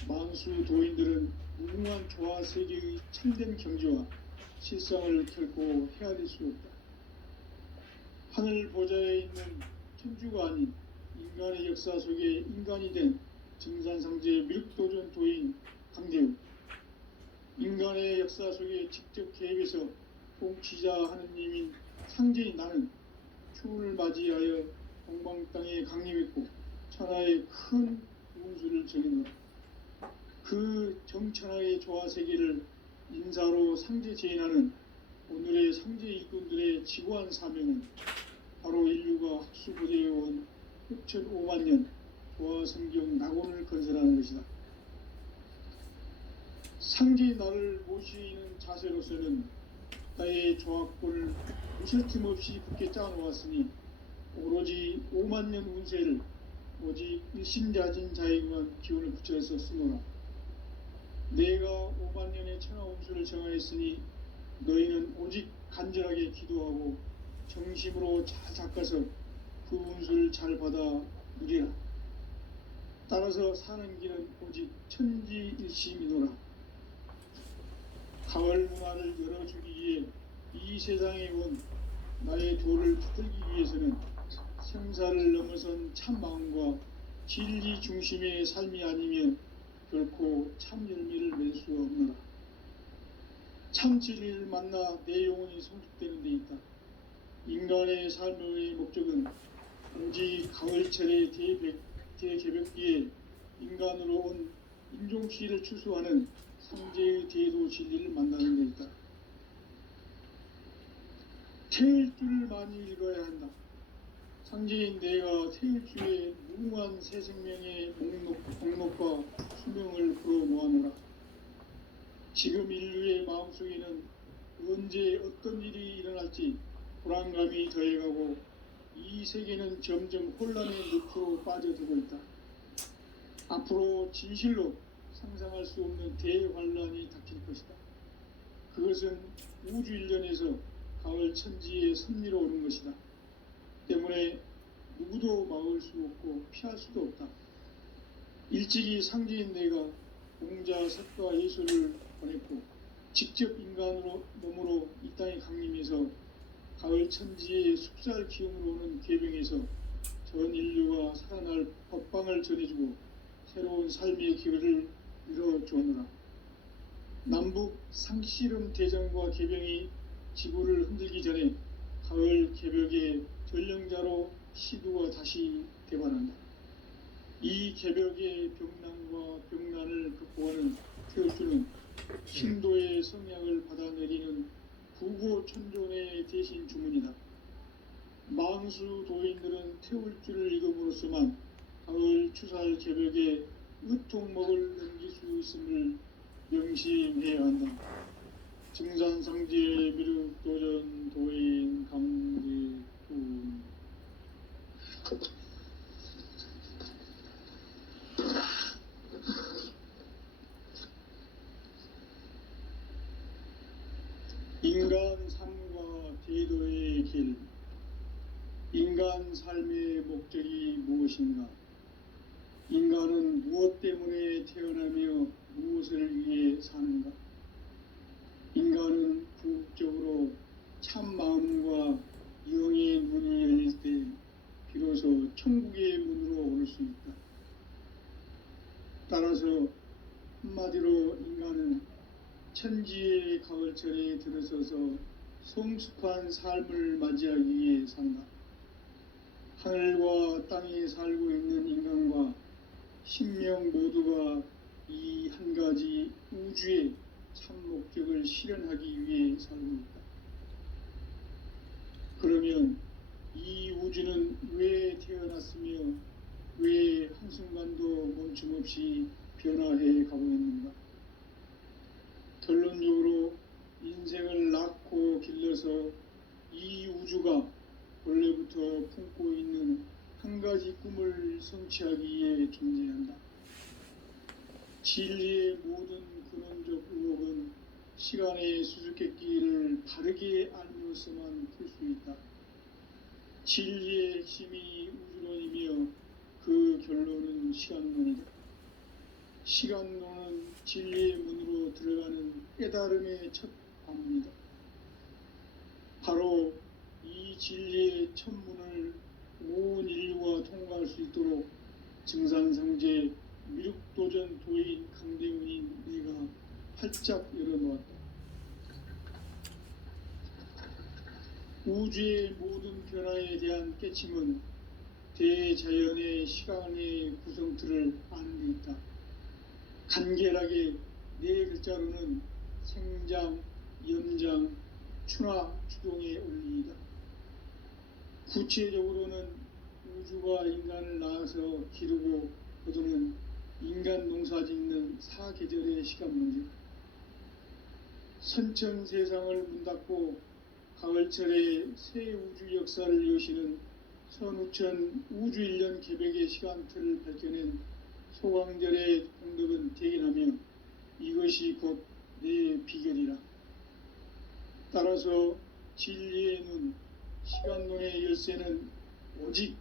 만수 도인들은 무궁한 조화 세계의 참된 경지와 실상을 결코 헤아릴 수 없다. 하늘 보좌에 있는 천주가 아닌 인간의 역사 속에 인간이 된 증산상제의 밀도전 도인 강대우, 인간의 역사 속에 직접 개입해서 통치자 하느님인 상제인 나는 추운을 맞이하여 동방 땅에 강림했고 천하의 큰 운수를 정했노라. 그 정천하의 조화 세계를 인사로 상제 제인하는 오늘의 상제 일꾼들의 지고한 사명은 바로 인류가 학수부대해온 흑천 5만 년 조화 성경 낙원을 건설하는 것이다. 상제 나를 모시는 자세로서는 나의 조화권을 무쇠틈 없이 굳게 짜놓았으니 오로지 5만 년 운세를 오직 일심자진 자에게만 기운을 붙여서 쓰노라. 내가 5만 년의 천하 운수를 정하였으니 너희는 오직 간절하게 기도하고 정심으로 잘 닦아서 그 운수를 잘 받아 누리라. 따라서 사는 길은 오직 천지일심이노라. 가을 문화를 열어주기 위해 이 세상에 온 나의 도를 붙들기 위해서는 생사를 넘어선 참 마음과 진리 중심의 삶이 아니면 결코 참 열매를 맺을 수 없노라. 참 진리를 만나 내 영혼이 성숙되는 데 있다. 인간의 삶의 목적은 오직 가을철의 대개벽기에 인간으로 온 인종시를 추수하는 상제의 대도 진리를 만나는 데 있다. 태일 줄을 많이 읽어야 한다. 상제인 내가 태일주의 무궁한 새 생명의 목록과 수명을 풀어 모아노라. 지금 인류의 마음속에는 언제 어떤 일이 일어날지 불안감이 더해가고 이 세계는 점점 혼란의 늪으로 빠져들고 있다. 앞으로 진실로 상상할 수 없는 대환란이 닥칠 것이다. 그것은 우주 일련에서 가을 천지의 섭리로 오는 것이다. 때문에 누구도 막을 수 없고 피할 수도 없다. 일찍이 상제인 내가 공자, 석가, 예수를 보냈고 직접 인간으로 몸으로 이 땅에 강림해서 가을 천지의 숙살 기운으로 오는 계병에서 전 인류가 살아날 법방을 전해주고 새로운 삶의 기회를 이뤄주오노라. 남북 상씨름 대전과 계병이 지구를 흔들기 전에 가을 개벽의 전령자로 시두가 다시 대반한다. 이 개벽의 병난과 병난을 극복하는 태울주는 신도의 성향을 받아내리는 부고천존의 대신 주문이다. 망수 도인들은 태울주를 읽음으로써만 가을 추살 개벽에 으통목을 넘길 수 있음을 명심해야 한다. 증산상제 미륵도전 도인 강제훈. 인간 삶과 대도의 길. 인간 삶의 목적이 무엇인가? 인간은 무엇 때문에 태어나며 무엇을 위해 사는가? 인간은 궁극적으로 참 마음과 영의 문이 열릴 때 비로소 천국의 문으로 오를 수 있다. 따라서 한마디로 인간은 천지의 가을철에 들어서서 성숙한 삶을 맞이하기 위해 산다. 하늘과 땅에 살고 있는 인간과 신명 모두가 이 한 가지 우주의 참 목적을 실현하기 위해 살고 있다. 그러면 이 우주는 왜 태어났으며 왜 한순간도 멈춤없이 변화해 가고 있는가? 결론적으로 인생을 낳고 길러서 이 우주가 원래부터 품고 있는 한 가지 꿈을 성취하기 위해 존재한다. 진리의 모든 근원적 의혹은 시간의 수수께끼를 바르게 알면서만 풀 수 있다. 진리의 핵심이 우주론이며 그 결론은 시간론이다. 시간론은 진리의 문으로 들어가는 깨달음의 첫 관문이다. 바로 이 진리의 첫 문을 온 인류가 통과할 수 있도록 증산상제 미륵도전 도인 강대훈인 내가 활짝 열어놓았다. 우주의 모든 변화에 대한 깨침은 대자연의 시간의 구성틀을 아는 데 있다. 간결하게 네 글자로는 생장, 연장, 추나 추동의 원리이다. 구체적으로는 우주가 인간을 낳아서 기르고 거두는 인간 농사 짓는 사계절의 시간 문제. 선천 세상을 문 닫고 가을철에 새 우주 역사를 여시는 선우천 우주 일년 개벽의 시간틀을 밝혀낸 소강절의 공덕은 대견하며 이것이 곧 내 비결이라. 따라서 진리의 눈, 시간론의 열쇠는 오직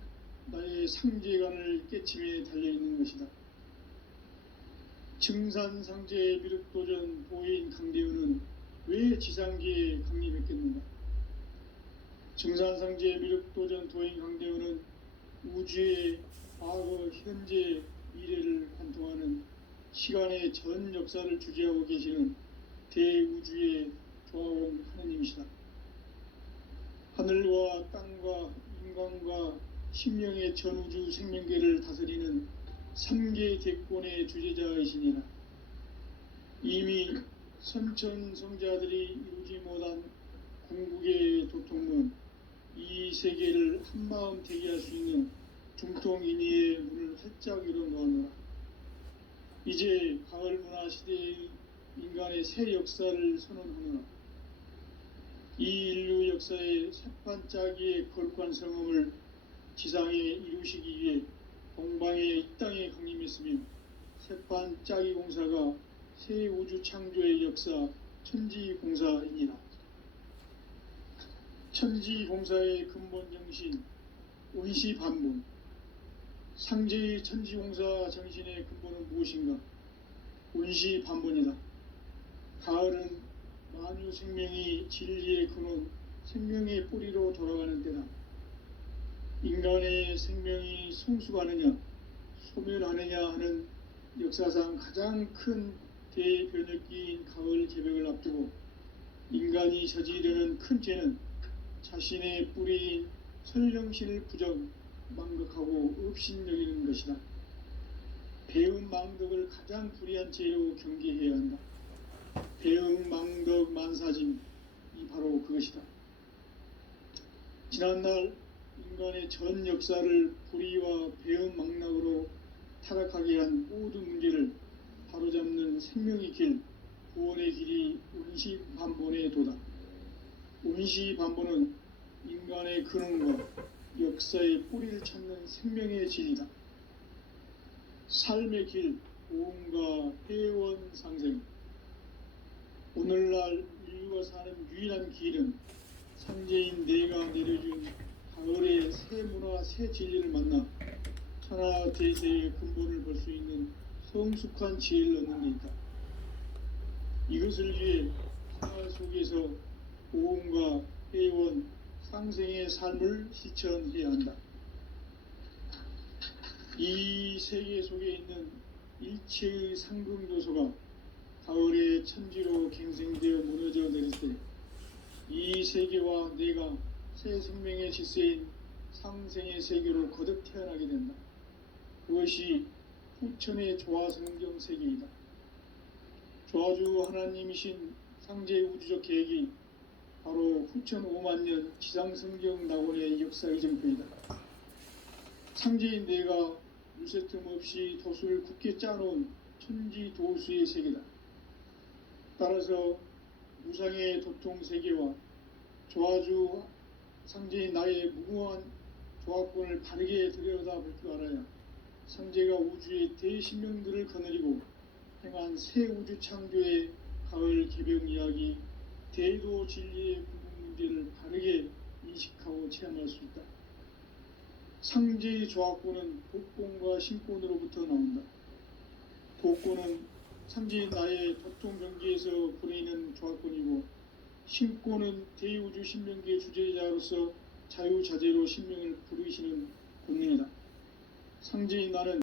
나의 상제관을 깨침에 달려있는 것이다. 증산상제 미륵도전 도인 강대훈은 왜 지상계에 강림했겠는가? 증산상제 미륵도전 도인 강대훈은 우주의 과거, 현재, 미래를 관통하는 시간의 전 역사를 주재하고 계시는 대우주의 조화원 하느님이시다. 하늘과 땅과 인간과 신명의 전우주 생명계를 다스리는 삼계 대권의 주제자이시니라. 이미 선천성자들이 이루지 못한 궁극의 도통문, 이 세계를 한마음 되게 할 수 있는 중통인의의 문을 활짝 열어놓았노라. 이제 가을 문화 시대의 인간의 새 역사를 선언하노라. 이 인류 역사의 새반짝이의 거룩한 성음을 지상에 이루시기 위해 동방의 이 땅에 강림했으며, 새반짝이 공사가 새 우주 창조의 역사 천지공사이니라. 천지공사의 근본 정신 원시반본, 상제의 천지공사 정신의 근본은 무엇인가? 원시반본이다. 가을은 만유 생명이 진리의 근원, 생명의 뿌리로 돌아가는 때다. 인간의 생명이 성숙하느냐 소멸하느냐 하는 역사상 가장 큰 대변혁기인 가을 개벽을 앞두고 인간이 저지르는 큰 죄는 자신의 뿌리인 설령신을 부정 망덕하고 업신여기는 것이다. 배은 망덕을 가장 불의한 죄로 경계해야 한다. 배은 망덕 만사짐이 바로 그것이다. 지난날 인간의 전 역사를 불의와 배은 망락으로 타락하게 한 모든 문제를 바로잡는 생명의 길, 구원의 길이 원시반본의 도다. 원시반본은 인간의 근원과 역사의 뿌리를 찾는 생명의 진리다. 삶의 길, 보험과 회원 상생. 오늘날 인류가 사는 유일한 길은 상제인 내가 내려준 가을의 새 문화, 새 진리를 만나 천하 대세의 근본을 볼 수 있는 성숙한 지혜를 얻는 데 있다. 이것을 위해 생활 속에서 보험과 회원, 상생의 삶을 실천해야 한다. 이 세계 속에 있는 일체의 상금 요소가 가을의 천지로 갱생되어 무너져 내릴 때 이 세계와 내가 새 생명의 질서인 상생의 세계로 거듭 태어나게 된다. 그것이 후천의 조화성경 세계이다. 조화주 하나님이신 상제 우주적 계획이 바로 후천 5만 년 지상성경 낙원의 역사의 정표이다. 상제인 내가 물새 틈 없이 도수를 굳게 짜놓은 천지 도수의 세계다. 따라서 무상의 도통 세계와 조화주 상제인 나의 무궁한 조화권을 바르게 들여다볼 줄 알아야 상제가 우주의 대신명들을 거느리고 행한 새 우주 창조의 가을 개벽 이야기, 대도 진리의 구분 문제를 바르게 인식하고 체험할 수 있다. 상제의 조화권은 복권과 신권으로부터 나온다. 복권은 상제인 나의 도통 경계에서 보내는 조화권이고, 신권은 대우주 신명계의 주제자로서 자유자재로 신명을 부르시는 본능이다. 상제인 나는